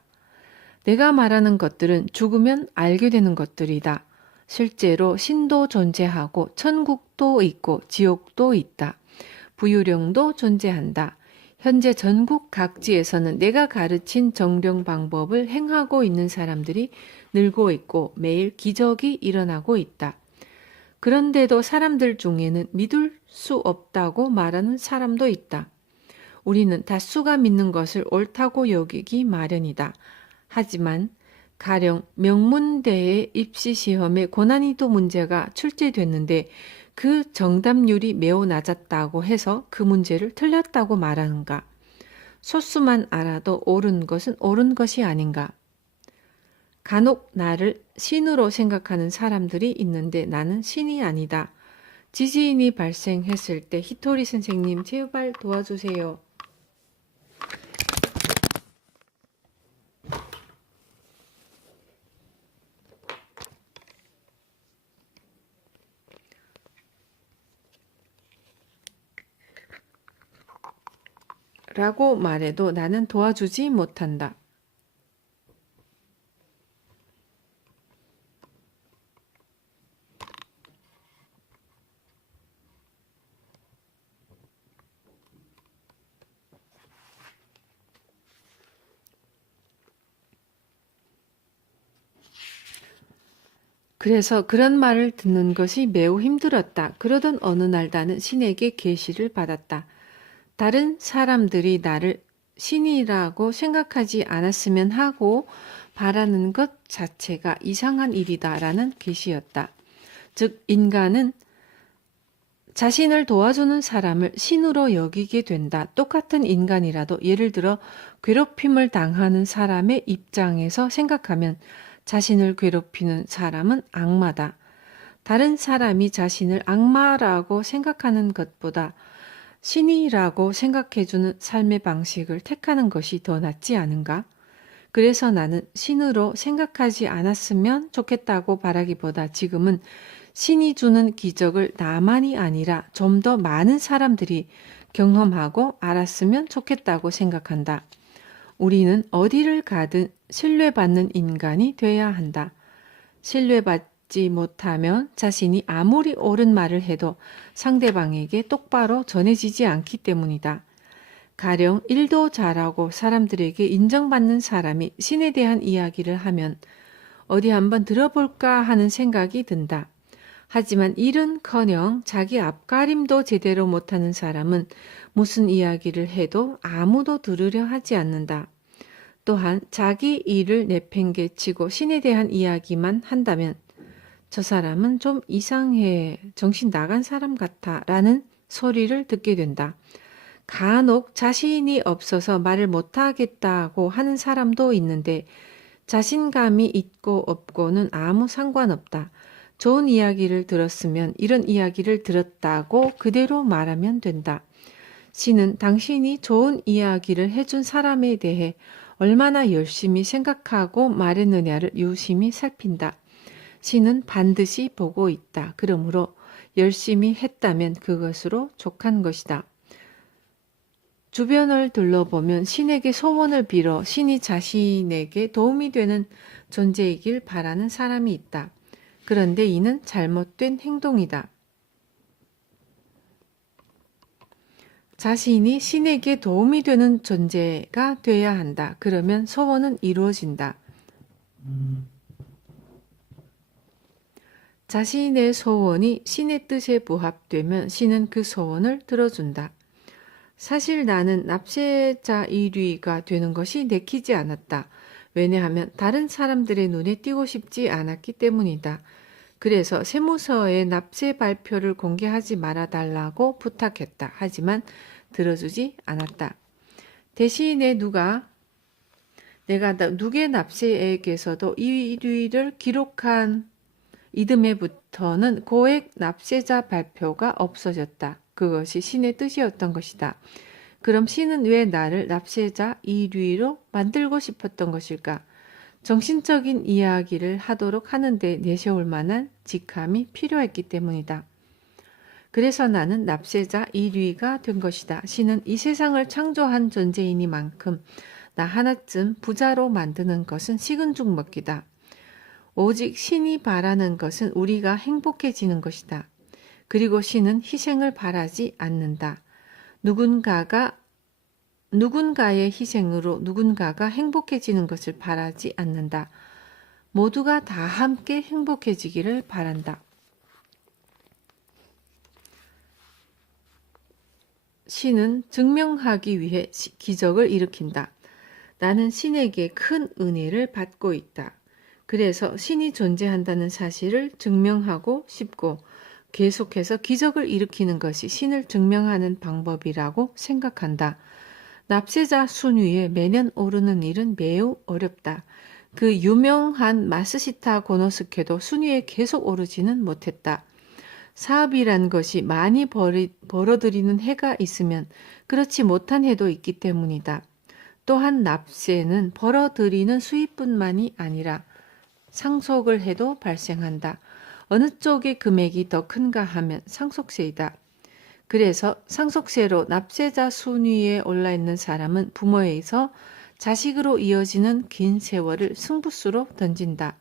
내가 말하는 것들은 죽으면 알게 되는 것들이다. 실제로 신도 존재하고 천국도 있고 지옥도 있다. 부유령도 존재한다. 현재 전국 각지에서는 내가 가르친 정령 방법을 행하고 있는 사람들이 늘고 있고 매일 기적이 일어나고 있다. 그런데도 사람들 중에는 믿을 수 없다고 말하는 사람도 있다. 우리는 다수가 믿는 것을 옳다고 여기기 마련이다. 하지만 가령 명문대의 입시시험에 고난이도 문제가 출제됐는데 그 정답률이 매우 낮았다고 해서 그 문제를 틀렸다고 말하는가? 소수만 알아도 옳은 것은 옳은 것이 아닌가? 간혹 나를 신으로 생각하는 사람들이 있는데 나는 신이 아니다. 지진이 발생했을 때 히토리 선생님 제발 도와주세요. 라고 말해도 나는 도와주지 못한다. 그래서 그런 말을 듣는 것이 매우 힘들었다. 그러던 어느 날 나는 신에게 계시를 받았다. 다른 사람들이 나를 신이라고 생각하지 않았으면 하고 바라는 것 자체가 이상한 일이다라는 계시였다. 즉 인간은 자신을 도와주는 사람을 신으로 여기게 된다. 똑같은 인간이라도 예를 들어 괴롭힘을 당하는 사람의 입장에서 생각하면 자신을 괴롭히는 사람은 악마다. 다른 사람이 자신을 악마라고 생각하는 것보다 신이라고 생각해주는 삶의 방식을 택하는 것이 더 낫지 않은가? 그래서 나는 신으로 생각하지 않았으면 좋겠다고 바라기보다 지금은 신이 주는 기적을 나만이 아니라 좀 더 많은 사람들이 경험하고 알았으면 좋겠다고 생각한다. 우리는 어디를 가든 신뢰받는 인간이 돼야 한다. 신뢰받지 못하면 자신이 아무리 옳은 말을 해도 상대방에게 똑바로 전해지지 않기 때문이다. 가령 일도 잘하고 사람들에게 인정받는 사람이 신에 대한 이야기를 하면 어디 한번 들어볼까 하는 생각이 든다. 하지만 일은커녕 자기 앞가림도 제대로 못하는 사람은 무슨 이야기를 해도 아무도 들으려 하지 않는다. 또한 자기 일을 내팽개치고 신에 대한 이야기만 한다면 저 사람은 좀 이상해, 정신 나간 사람 같아 라는 소리를 듣게 된다. 간혹 자신이 없어서 말을 못하겠다고 하는 사람도 있는데 자신감이 있고 없고는 아무 상관없다. 좋은 이야기를 들었으면 이런 이야기를 들었다고 그대로 말하면 된다. 시는 당신이 좋은 이야기를 해준 사람에 대해 얼마나 열심히 생각하고 말했느냐를 유심히 살핀다. 시는 반드시 보고 있다. 그러므로 열심히 했다면 그것으로 족한 것이다. 주변을 둘러보면 신에게 소원을 빌어 신이 자신에게 도움이 되는 존재이길 바라는 사람이 있다. 그런데 이는 잘못된 행동이다. 자신이 신에게 도움이 되는 존재가 돼야 한다. 그러면 소원은 이루어진다. 자신의 소원이 신의 뜻에 부합되면 신은 그 소원을 들어준다. 사실 나는 납세자 1위가 되는 것이 내키지 않았다. 왜냐하면 다른 사람들의 눈에 띄고 싶지 않았기 때문이다. 그래서 세무서에 납세 발표를 공개하지 말아달라고 부탁했다. 하지만 들어주지 않았다. 대신에 내가 누계 납세액에서도 1위를 기록한 이듬해부터는 고액 납세자 발표가 없어졌다. 그것이 신의 뜻이었던 것이다. 그럼 신은 왜 나를 납세자 1위로 만들고 싶었던 것일까? 정신적인 이야기를 하도록 하는데 내세울 만한 직함이 필요했기 때문이다. 그래서 나는 납세자 1위가 된 것이다. 신은 이 세상을 창조한 존재이니만큼 나 하나쯤 부자로 만드는 것은 식은 죽 먹기다. 오직 신이 바라는 것은 우리가 행복해지는 것이다. 그리고 신은 희생을 바라지 않는다. 누군가의 희생으로 누군가가 행복해지는 것을 바라지 않는다. 모두가 다 함께 행복해지기를 바란다. 신은 증명하기 위해 기적을 일으킨다. 나는 신에게 큰 은혜를 받고 있다. 그래서 신이 존재한다는 사실을 증명하고 싶고 계속해서 기적을 일으키는 것이 신을 증명하는 방법이라고 생각한다. 납세자 순위에 매년 오르는 일은 매우 어렵다. 그 유명한 마스시타 고노스케도 순위에 계속 오르지는 못했다. 사업이란 것이 많이 벌어들이는 해가 있으면 그렇지 못한 해도 있기 때문이다. 또한 납세는 벌어들이는 수입뿐만이 아니라 상속을 해도 발생한다. 어느 쪽의 금액이 더 큰가 하면 상속세이다. 그래서 상속세로 납세자 순위에 올라있는 사람은 부모에서 자식으로 이어지는 긴 세월을 승부수로 던진다.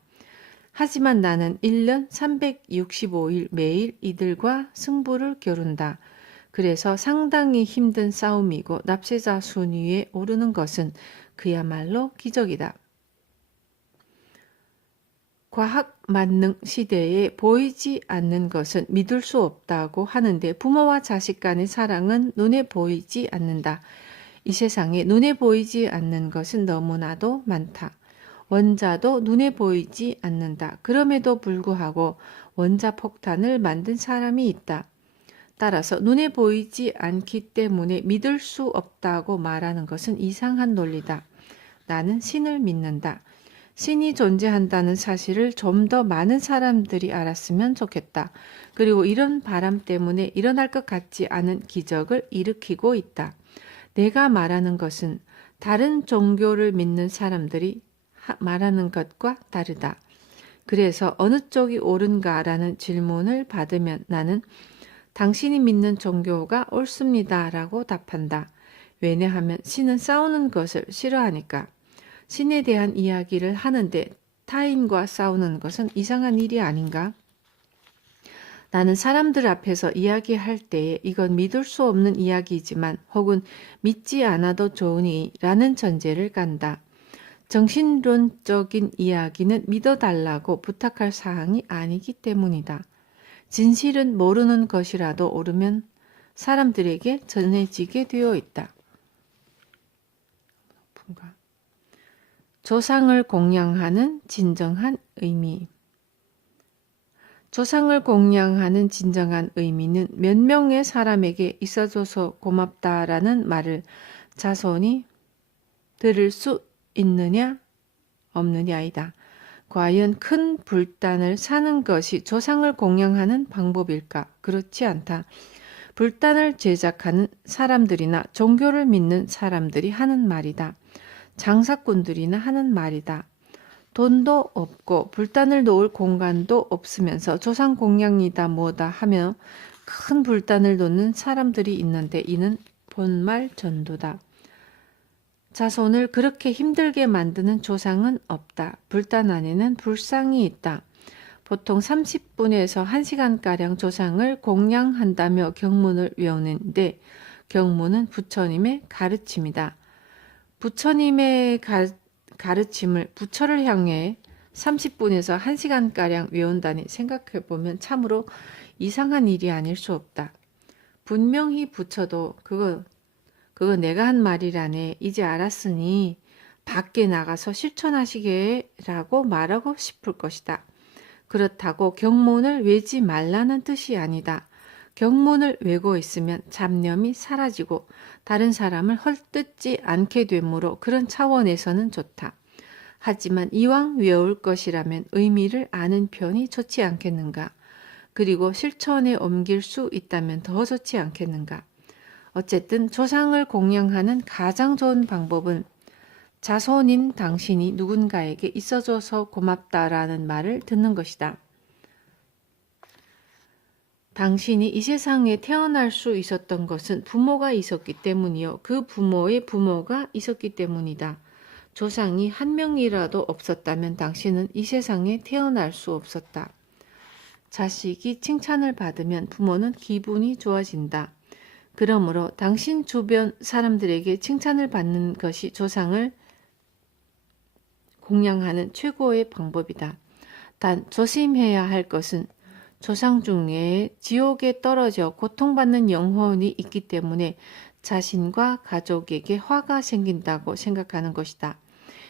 하지만 나는 1년 365일 매일 이들과 승부를 겨룬다. 그래서 상당히 힘든 싸움이고 납세자 순위에 오르는 것은 그야말로 기적이다. 과학 만능 시대에 보이지 않는 것은 믿을 수 없다고 하는데 부모와 자식 간의 사랑은 눈에 보이지 않는다. 이 세상에 눈에 보이지 않는 것은 너무나도 많다. 원자도 눈에 보이지 않는다. 그럼에도 불구하고 원자폭탄을 만든 사람이 있다. 따라서 눈에 보이지 않기 때문에 믿을 수 없다고 말하는 것은 이상한 논리다. 나는 신을 믿는다. 신이 존재한다는 사실을 좀 더 많은 사람들이 알았으면 좋겠다. 그리고 이런 바람 때문에 일어날 것 같지 않은 기적을 일으키고 있다. 내가 말하는 것은 다른 종교를 믿는 사람들이 말하는 것과 다르다. 그래서 어느 쪽이 옳은가라는 질문을 받으면 나는 당신이 믿는 종교가 옳습니다 라고 답한다. 왜냐하면 신은 싸우는 것을 싫어하니까. 신에 대한 이야기를 하는데 타인과 싸우는 것은 이상한 일이 아닌가? 나는 사람들 앞에서 이야기할 때에 이건 믿을 수 없는 이야기이지만 혹은 믿지 않아도 좋으니 라는 전제를 깐다. 정신론적인 이야기는 믿어달라고 부탁할 사항이 아니기 때문이다. 진실은 모르는 것이라도 옳으면 사람들에게 전해지게 되어 있다. 조상을 공양하는 진정한 의미. 조상을 공양하는 진정한 의미는 몇 명의 사람에게 있어줘서 고맙다라는 말을 자손이 들을 수 있느냐 없느냐이다. 과연 큰 불단을 사는 것이 조상을 공양하는 방법일까? 그렇지 않다. 불단을 제작하는 사람들이나 종교를 믿는 사람들이 하는 말이다. 장사꾼들이나 하는 말이다. 돈도 없고 불단을 놓을 공간도 없으면서 조상 공양이다 뭐다 하며 큰 불단을 놓는 사람들이 있는데 이는 본말 전도다. 자손을 그렇게 힘들게 만드는 조상은 없다. 불단 안에는 불상이 있다. 보통 30분에서 1시간가량 조상을 공양한다며 경문을 외우는데 경문은 부처님의 가르침이다. 부처님의 가르침을 부처를 향해 30분에서 1시간가량 외운다니 생각해보면 참으로 이상한 일이 아닐 수 없다. 분명히 부처도 그거 내가 한 말이라네. 이제 알았으니 밖에 나가서 실천하시게라고 말하고 싶을 것이다. 그렇다고 경문을 외지 말라는 뜻이 아니다. 경문을 외고 있으면 잡념이 사라지고 다른 사람을 헐뜯지 않게 되므로 그런 차원에서는 좋다. 하지만 이왕 외울 것이라면 의미를 아는 편이 좋지 않겠는가? 그리고 실천에 옮길 수 있다면 더 좋지 않겠는가? 어쨌든 조상을 공양하는 가장 좋은 방법은 자손인 당신이 누군가에게 있어줘서 고맙다라는 말을 듣는 것이다. 당신이 이 세상에 태어날 수 있었던 것은 부모가 있었기 때문이요. 그 부모의 부모가 있었기 때문이다. 조상이 한 명이라도 없었다면 당신은 이 세상에 태어날 수 없었다. 자식이 칭찬을 받으면 부모는 기분이 좋아진다. 그러므로 당신 주변 사람들에게 칭찬을 받는 것이 조상을 공양하는 최고의 방법이다. 단 조심해야 할 것은 조상 중에 지옥에 떨어져 고통받는 영혼이 있기 때문에 자신과 가족에게 화가 생긴다고 생각하는 것이다.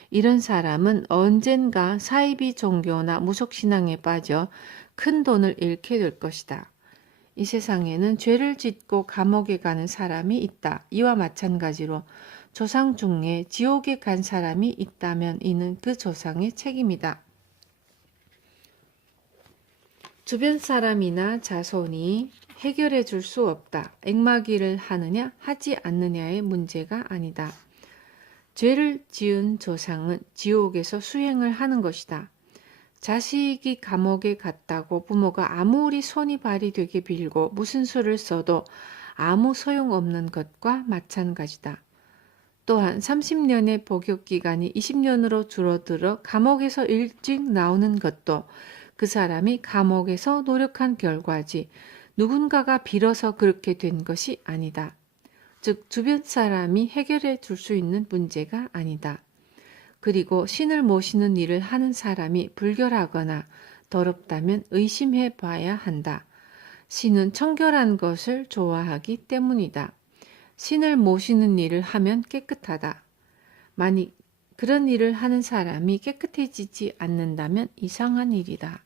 이런 사람은 언젠가 사이비 종교나 무속신앙에 빠져 큰 돈을 잃게 될 것이다. 이 세상에는 죄를 짓고 감옥에 가는 사람이 있다. 이와 마찬가지로 조상 중에 지옥에 간 사람이 있다면 이는 그 조상의 책임이다. 주변 사람이나 자손이 해결해 줄 수 없다. 앵마기를 하느냐 하지 않느냐의 문제가 아니다. 죄를 지은 조상은 지옥에서 수행을 하는 것이다. 자식이 감옥에 갔다고 부모가 아무리 손이 발이 되게 빌고 무슨 수를 써도 아무 소용없는 것과 마찬가지다. 또한 30년의 복역기간이 20년으로 줄어들어 감옥에서 일찍 나오는 것도 그 사람이 감옥에서 노력한 결과지 누군가가 빌어서 그렇게 된 것이 아니다. 즉 주변 사람이 해결해 줄 수 있는 문제가 아니다. 그리고 신을 모시는 일을 하는 사람이 불결하거나 더럽다면 의심해 봐야 한다. 신은 청결한 것을 좋아하기 때문이다. 신을 모시는 일을 하면 깨끗하다. 만약 그런 일을 하는 사람이 깨끗해지지 않는다면 이상한 일이다.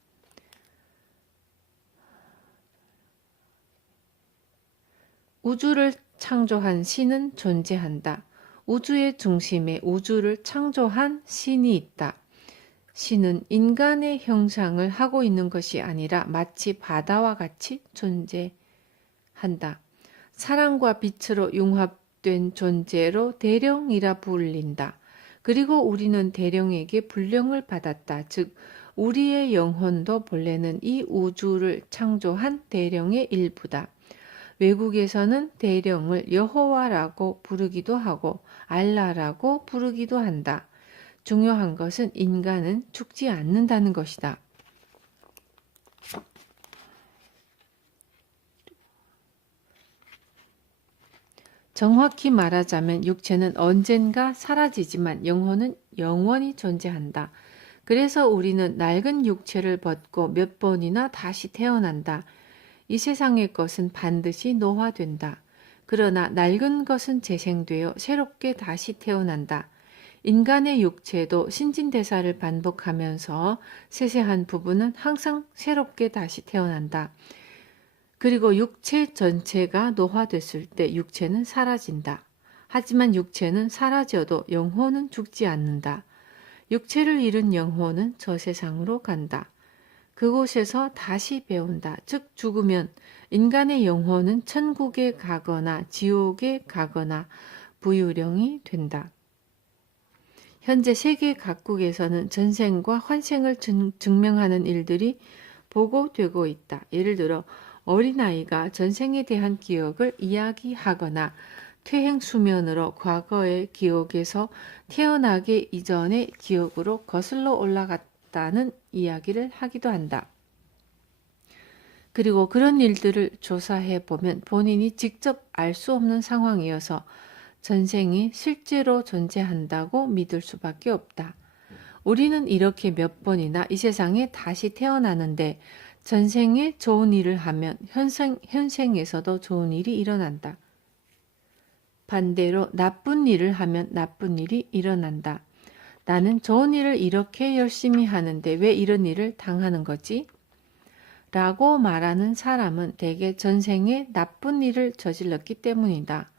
우주를 창조한 신은 존재한다. 우주의 중심에 우주를 창조한 신이 있다. 신은 인간의 형상을 하고 있는 것이 아니라 마치 바다와 같이 존재한다. 사랑과 빛으로 융합된 존재로 대령이라 불린다. 그리고 우리는 대령에게 불령을 받았다. 즉 우리의 영혼도 본래는 이 우주를 창조한 대령의 일부다. 외국에서는 대령을 여호와라고 부르기도 하고 알라라고 부르기도 한다. 중요한 것은 인간은 죽지 않는다는 것이다. 정확히 말하자면 육체는 언젠가 사라지지만 영혼은 영원히 존재한다. 그래서 우리는 낡은 육체를 벗고 몇 번이나 다시 태어난다. 이 세상의 것은 반드시 노화된다. 그러나 낡은 것은 재생되어 새롭게 다시 태어난다. 인간의 육체도 신진대사를 반복하면서 세세한 부분은 항상 새롭게 다시 태어난다. 그리고 육체 전체가 노화됐을 때 육체는 사라진다. 하지만 육체는 사라져도 영혼은 죽지 않는다. 육체를 잃은 영혼은 저 세상으로 간다. 그곳에서 다시 배운다. 즉 죽으면 인간의 영혼은 천국에 가거나 지옥에 가거나 부유령이 된다. 현재 세계 각국에서는 전생과 환생을 증명하는 일들이 보고되고 있다. 예를 들어 어린아이가 전생에 대한 기억을 이야기하거나 퇴행 수면으로 과거의 기억에서 태어나기 이전의 기억으로 거슬러 올라갔다는 이야기를 하기도 한다. 그리고 그런 일들을 조사해 보면 본인이 직접 알 수 없는 상황이어서 전생이 실제로 존재한다고 믿을 수밖에 없다. 우리는 이렇게 몇 번이나 이 세상에 다시 태어나는데 전생에 좋은 일을 하면 현생에서도 좋은 일이 일어난다. 반대로 나쁜 일을 하면 나쁜 일이 일어난다. 나는 좋은 일을 이렇게 열심히 하는데 왜 이런 일을 당하는 거지? 라고 말하는 사람은 대개 전생에 나쁜 일을 저질렀기 때문이다.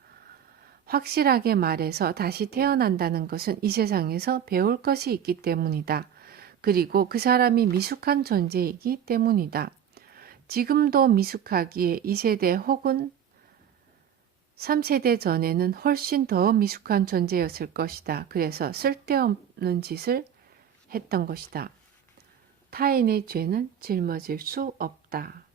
확실하게 말해서 다시 태어난다는 것은 이 세상에서 배울 것이 있기 때문이다. 그리고 그 사람이 미숙한 존재이기 때문이다. 지금도 미숙하기에 2세대 혹은 3세대 전에는 훨씬 더 미숙한 존재였을 것이다. 그래서 쓸데없는 짓을 했던 것이다. 타인의 죄는 짊어질 수 없다.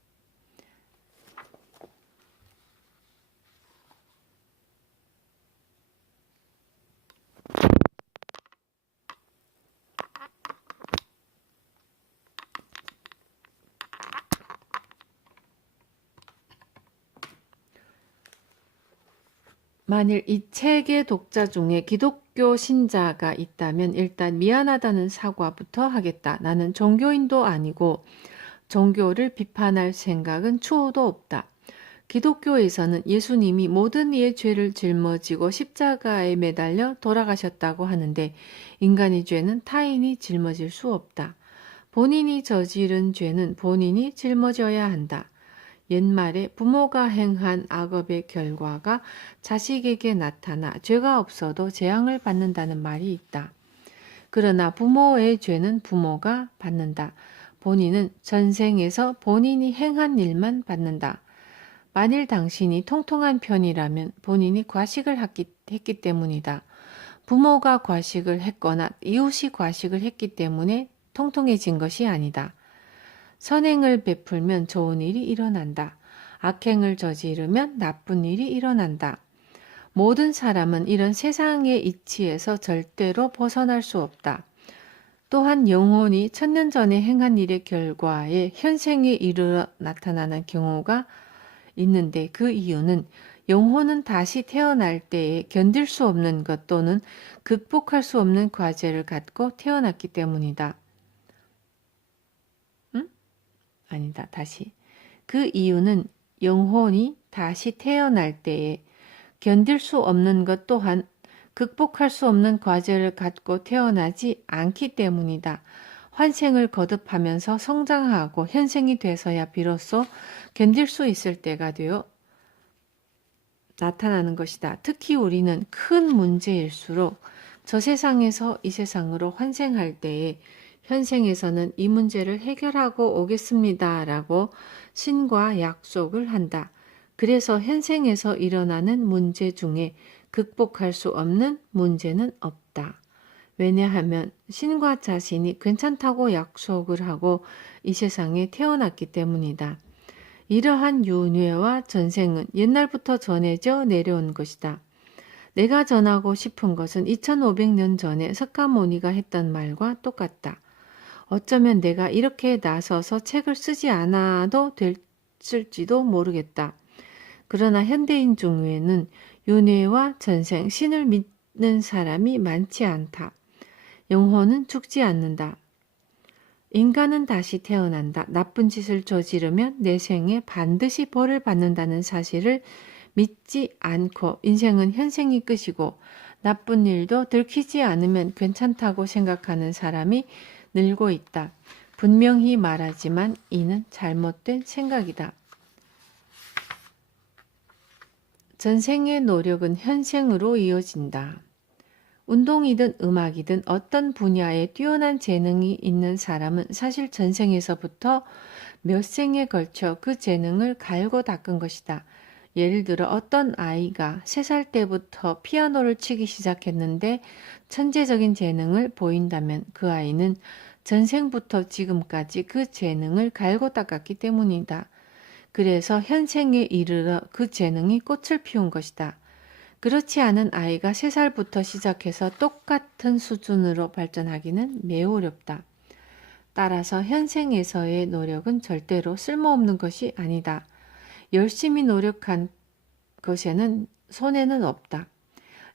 만일 이 책의 독자 중에 기독교 신자가 있다면 일단 미안하다는 사과부터 하겠다. 나는 종교인도 아니고 종교를 비판할 생각은 추호도 없다. 기독교에서는 예수님이 모든 이의 죄를 짊어지고 십자가에 매달려 돌아가셨다고 하는데 인간의 죄는 타인이 짊어질 수 없다. 본인이 저지른 죄는 본인이 짊어져야 한다. 옛말에 부모가 행한 악업의 결과가 자식에게 나타나 죄가 없어도 재앙을 받는다는 말이 있다. 그러나 부모의 죄는 부모가 받는다. 본인은 전생에서 본인이 행한 일만 받는다. 만일 당신이 통통한 편이라면 본인이 과식을 했기 때문이다. 부모가 과식을 했거나 이웃이 과식을 했기 때문에 통통해진 것이 아니다. 선행을 베풀면 좋은 일이 일어난다. 악행을 저지르면 나쁜 일이 일어난다. 모든 사람은 이런 세상의 이치에서 절대로 벗어날 수 없다. 또한 영혼이 천년 전에 행한 일의 결과에 현생에 이르러 나타나는 경우가 있는데 그 이유는 영혼은 다시 태어날 때에 견딜 수 없는 것 또는 극복할 수 없는 과제를 갖고 태어났기 때문이다. 아니다. 다시. 그 이유는 영혼이 다시 태어날 때에 견딜 수 없는 것 또한 극복할 수 없는 과제를 갖고 태어나지 않기 때문이다. 환생을 거듭하면서 성장하고 현생이 돼서야 비로소 견딜 수 있을 때가 되어 나타나는 것이다. 특히 우리는 큰 문제일수록 저 세상에서 이 세상으로 환생할 때에 현생에서는 이 문제를 해결하고 오겠습니다. 라고 신과 약속을 한다. 그래서 현생에서 일어나는 문제 중에 극복할 수 없는 문제는 없다. 왜냐하면 신과 자신이 괜찮다고 약속을 하고 이 세상에 태어났기 때문이다. 이러한 윤회와 전생은 옛날부터 전해져 내려온 것이다. 내가 전하고 싶은 것은 2500년 전에 석가모니가 했던 말과 똑같다. 어쩌면 내가 이렇게 나서서 책을 쓰지 않아도 됐을지도 모르겠다. 그러나 현대인 중에는 윤회와 전생, 신을 믿는 사람이 많지 않다. 영혼은 죽지 않는다. 인간은 다시 태어난다. 나쁜 짓을 저지르면 내 생에 반드시 벌을 받는다는 사실을 믿지 않고 인생은 현생이 끝이고 나쁜 일도 들키지 않으면 괜찮다고 생각하는 사람이 늘고 있다. 분명히 말하지만 이는 잘못된 생각이다. 전생의 노력은 현생으로 이어진다. 운동이든 음악이든 어떤 분야에 뛰어난 재능이 있는 사람은 사실 전생에서부터 몇 생에 걸쳐 그 재능을 갈고 닦은 것이다. 예를 들어 어떤 아이가 3살 때부터 피아노를 치기 시작했는데 천재적인 재능을 보인다면 그 아이는 전생부터 지금까지 그 재능을 갈고 닦았기 때문이다. 그래서 현생에 이르러 그 재능이 꽃을 피운 것이다. 그렇지 않은 아이가 3살부터 시작해서 똑같은 수준으로 발전하기는 매우 어렵다. 따라서 현생에서의 노력은 절대로 쓸모없는 것이 아니다. 열심히 노력한 것에는 손해는 없다.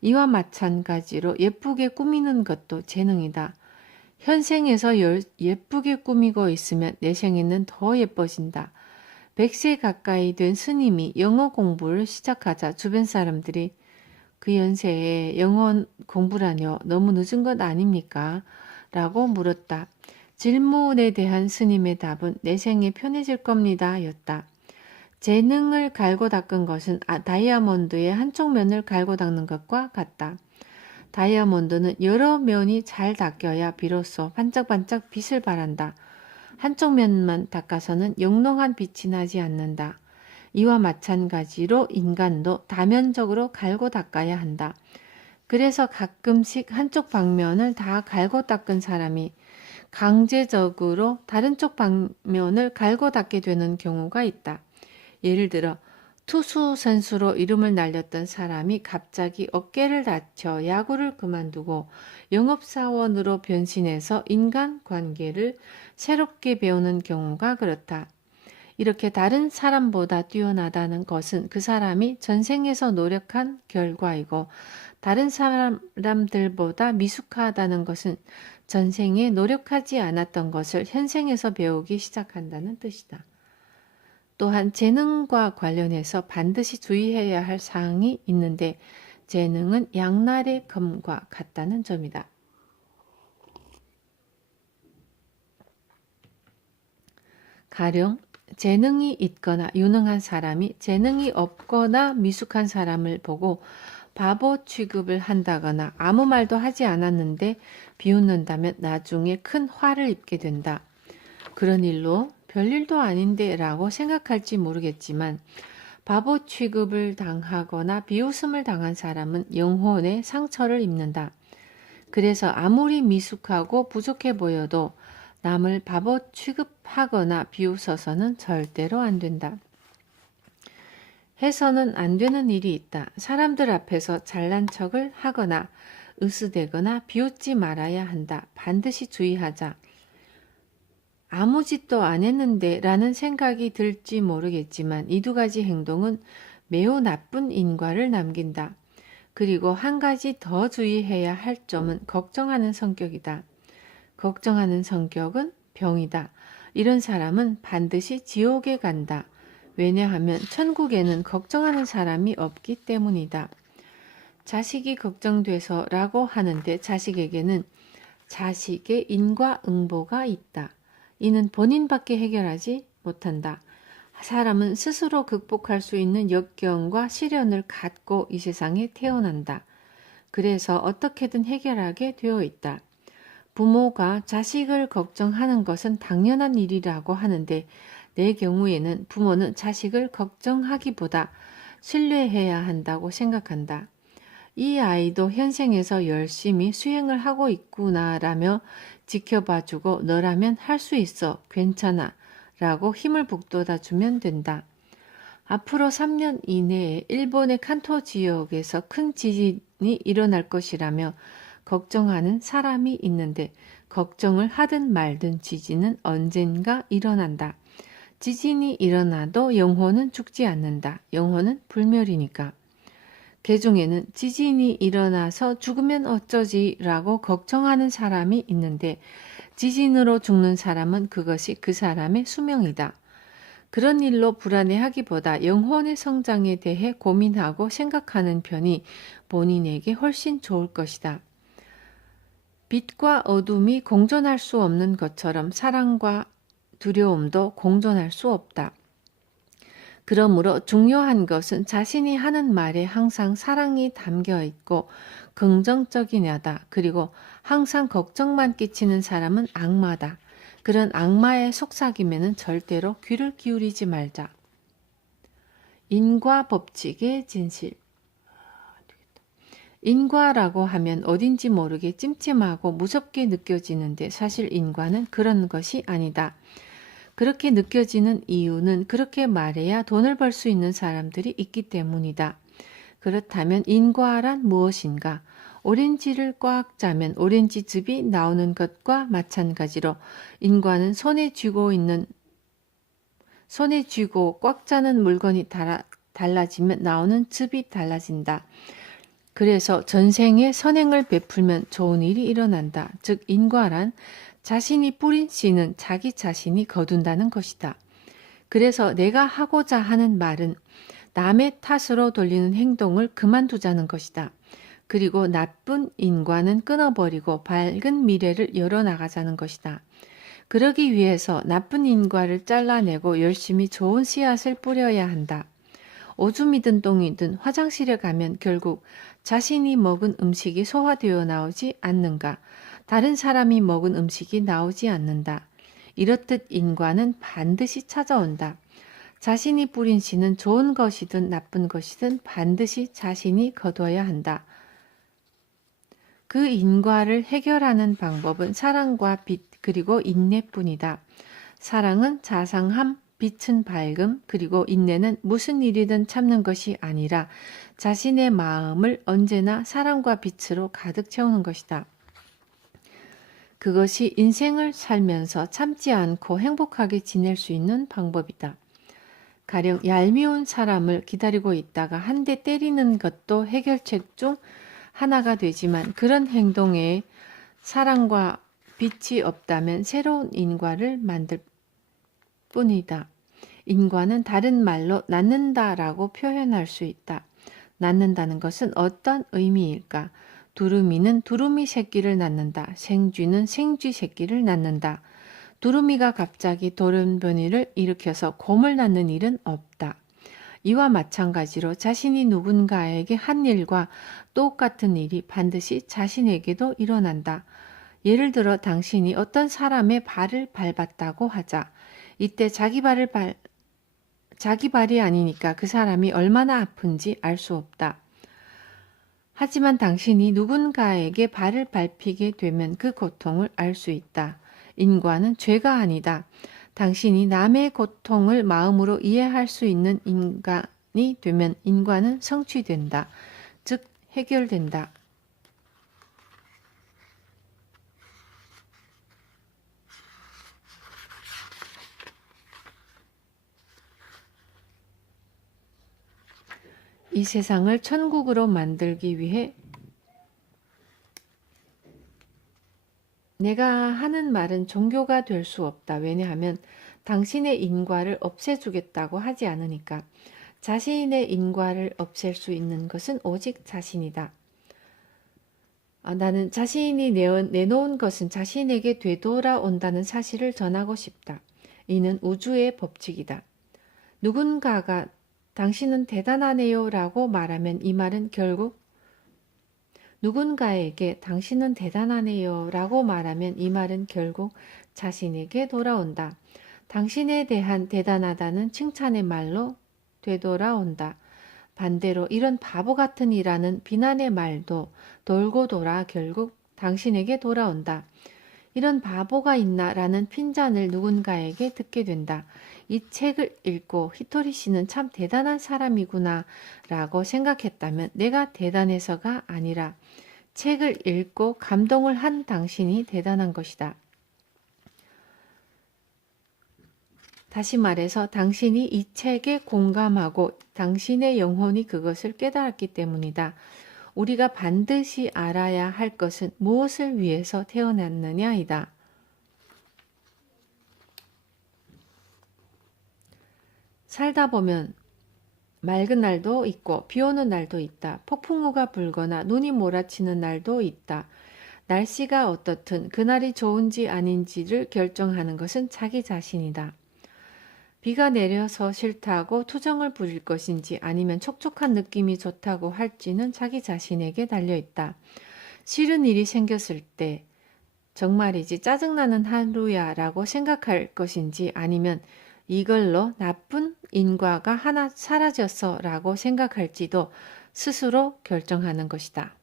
이와 마찬가지로 예쁘게 꾸미는 것도 재능이다. 현생에서 예쁘게 꾸미고 있으면 내생에는 더 예뻐진다. 100세 가까이 된 스님이 영어 공부를 시작하자 주변 사람들이 그 연세에 영어 공부라뇨 너무 늦은 것 아닙니까? 라고 물었다. 질문에 대한 스님의 답은 내생에 편해질 겁니다 였다. 재능을 갈고 닦은 것은 다이아몬드의 한쪽 면을 갈고 닦는 것과 같다. 다이아몬드는 여러 면이 잘 닦여야 비로소 반짝반짝 빛을 발한다. 한쪽 면만 닦아서는 영롱한 빛이 나지 않는다. 이와 마찬가지로 인간도 다면적으로 갈고 닦아야 한다. 그래서 가끔씩 한쪽 방면을 다 갈고 닦은 사람이 강제적으로 다른 쪽 방면을 갈고 닦게 되는 경우가 있다. 예를 들어 투수 선수로 이름을 날렸던 사람이 갑자기 어깨를 다쳐 야구를 그만두고 영업사원으로 변신해서 인간관계를 새롭게 배우는 경우가 그렇다. 이렇게 다른 사람보다 뛰어나다는 것은 그 사람이 전생에서 노력한 결과이고 다른 사람들보다 미숙하다는 것은 전생에 노력하지 않았던 것을 현생에서 배우기 시작한다는 뜻이다. 또한 재능과 관련해서 반드시 주의해야 할 사항이 있는데 재능은 양날의 검과 같다는 점이다. 가령 재능이 있거나 유능한 사람이 재능이 없거나 미숙한 사람을 보고 바보 취급을 한다거나 아무 말도 하지 않았는데 비웃는다면 나중에 큰 화를 입게 된다. 그런 일로 별일도 아닌데 라고 생각할지 모르겠지만 바보 취급을 당하거나 비웃음을 당한 사람은 영혼에 상처를 입는다. 그래서 아무리 미숙하고 부족해 보여도 남을 바보 취급하거나 비웃어서는 절대로 안 된다. 해서는 안 되는 일이 있다. 사람들 앞에서 잘난 척을 하거나 으스대거나 비웃지 말아야 한다. 반드시 주의하자. 아무 짓도 안 했는데 라는 생각이 들지 모르겠지만 이 2가지 행동은 매우 나쁜 인과를 남긴다. 그리고 한 가지 더 주의해야 할 점은 걱정하는 성격이다. 걱정하는 성격은 병이다. 이런 사람은 반드시 지옥에 간다. 왜냐하면 천국에는 걱정하는 사람이 없기 때문이다. 자식이 걱정돼서 라고 하는데 자식에게는 자식의 인과응보가 있다. 이는 본인밖에 해결하지 못한다. 사람은 스스로 극복할 수 있는 역경과 시련을 갖고 이 세상에 태어난다. 그래서 어떻게든 해결하게 되어 있다. 부모가 자식을 걱정하는 것은 당연한 일이라고 하는데 내 경우에는 부모는 자식을 걱정하기보다 신뢰해야 한다고 생각한다. 이 아이도 현생에서 열심히 수행을 하고 있구나라며 지켜봐주고 너라면 할 수 있어, 괜찮아 라고 힘을 북돋아주면 된다. 앞으로 3년 이내에 일본의 칸토 지역에서 큰 지진이 일어날 것이라며 걱정하는 사람이 있는데 걱정을 하든 말든 지진은 언젠가 일어난다. 지진이 일어나도 영혼은 죽지 않는다. 영혼은 불멸이니까. 개중에는 지진이 일어나서 죽으면 어쩌지 라고 걱정하는 사람이 있는데 지진으로 죽는 사람은 그것이 그 사람의 수명이다. 그런 일로 불안해하기보다 영혼의 성장에 대해 고민하고 생각하는 편이 본인에게 훨씬 좋을 것이다. 빛과 어둠이 공존할 수 없는 것처럼 사랑과 두려움도 공존할 수 없다. 그러므로 중요한 것은 자신이 하는 말에 항상 사랑이 담겨 있고 긍정적이냐다. 그리고 항상 걱정만 끼치는 사람은 악마다. 그런 악마의 속삭임에는 절대로 귀를 기울이지 말자. 인과 법칙의 진실. 인과라고 하면 어딘지 모르게 찜찜하고 무섭게 느껴지는데 사실 인과는 그런 것이 아니다. 그렇게 느껴지는 이유는 그렇게 말해야 돈을 벌 수 있는 사람들이 있기 때문이다. 그렇다면 인과란 무엇인가? 오렌지를 꽉 짜면 오렌지즙이 나오는 것과 마찬가지로 인과는 손에 쥐고 꽉 짜는 물건이 달라지면 나오는 즙이 달라진다. 그래서 전생에 선행을 베풀면 좋은 일이 일어난다. 즉 인과란 자신이 뿌린 씨는 자기 자신이 거둔다는 것이다. 그래서 내가 하고자 하는 말은 남의 탓으로 돌리는 행동을 그만두자는 것이다. 그리고 나쁜 인과는 끊어버리고 밝은 미래를 열어나가자는 것이다. 그러기 위해서 나쁜 인과를 잘라내고 열심히 좋은 씨앗을 뿌려야 한다. 오줌이든 똥이든 화장실에 가면 결국 자신이 먹은 음식이 소화되어 나오지 않는가? 다른 사람이 먹은 음식이 나오지 않는다. 이렇듯 인과는 반드시 찾아온다. 자신이 뿌린 씨는 좋은 것이든 나쁜 것이든 반드시 자신이 거둬야 한다. 그 인과를 해결하는 방법은 사랑과 빛 그리고 인내뿐이다. 사랑은 자상함, 빛은 밝음, 그리고 인내는 무슨 일이든 참는 것이 아니라 자신의 마음을 언제나 사랑과 빛으로 가득 채우는 것이다. 그것이 인생을 살면서 참지 않고 행복하게 지낼 수 있는 방법이다. 가령 얄미운 사람을 기다리고 있다가 한 대 때리는 것도 해결책 중 하나가 되지만 그런 행동에 사랑과 빛이 없다면 새로운 인과를 만들 뿐이다. 인과는 다른 말로 낳는다라고 표현할 수 있다. 낳는다는 것은 어떤 의미일까? 두루미는 두루미 새끼를 낳는다. 생쥐는 생쥐 새끼를 낳는다. 두루미가 갑자기 돌연변이를 일으켜서 곰을 낳는 일은 없다. 이와 마찬가지로 자신이 누군가에게 한 일과 똑같은 일이 반드시 자신에게도 일어난다. 예를 들어 당신이 어떤 사람의 발을 밟았다고 하자. 이때 자기 발이 아니니까 그 사람이 얼마나 아픈지 알 수 없다. 하지만 당신이 누군가에게 발을 밟히게 되면 그 고통을 알 수 있다. 인과는 죄가 아니다. 당신이 남의 고통을 마음으로 이해할 수 있는 인간이 되면 인과는 성취된다. 즉 해결된다. 이 세상을 천국으로 만들기 위해 내가 하는 말은 종교가 될 수 없다. 왜냐하면 당신의 인과를 없애주겠다고 하지 않으니까. 자신의 인과를 없앨 수 있는 것은 오직 자신이다. 나는 자신이 내놓은 것은 자신에게 되돌아온다는 사실을 전하고 싶다. 이는 우주의 법칙이다. 누군가가 당신은 대단하네요 라고 말하면 이 말은 결국 누군가에게 당신은 대단하네요 라고 말하면 이 말은 결국 자신에게 돌아온다. 당신에 대한 대단하다는 칭찬의 말로 되돌아온다. 반대로 이런 바보 같은 이라는 비난의 말도 돌고 돌아 결국 당신에게 돌아온다. 이런 바보가 있나 라는 핀잔을 누군가에게 듣게 된다. 이 책을 읽고 히토리 씨는 참 대단한 사람이구나 라고 생각했다면 내가 대단해서가 아니라 책을 읽고 감동을 한 당신이 대단한 것이다. 다시 말해서 당신이 이 책에 공감하고 당신의 영혼이 그것을 깨달았기 때문이다. 우리가 반드시 알아야 할 것은 무엇을 위해서 태어났느냐이다. 살다 보면 맑은 날도 있고 비 오는 날도 있다. 폭풍우가 불거나 눈이 몰아치는 날도 있다. 날씨가 어떻든 그날이 좋은지 아닌지를 결정하는 것은 자기 자신이다. 비가 내려서 싫다고 투정을 부릴 것인지 아니면 촉촉한 느낌이 좋다고 할지는 자기 자신에게 달려있다. 싫은 일이 생겼을 때 정말이지 짜증나는 하루야 라고 생각할 것인지 아니면 이걸로 나쁜 인과가 하나 사라졌어 라고 생각할지도 스스로 결정하는 것이다.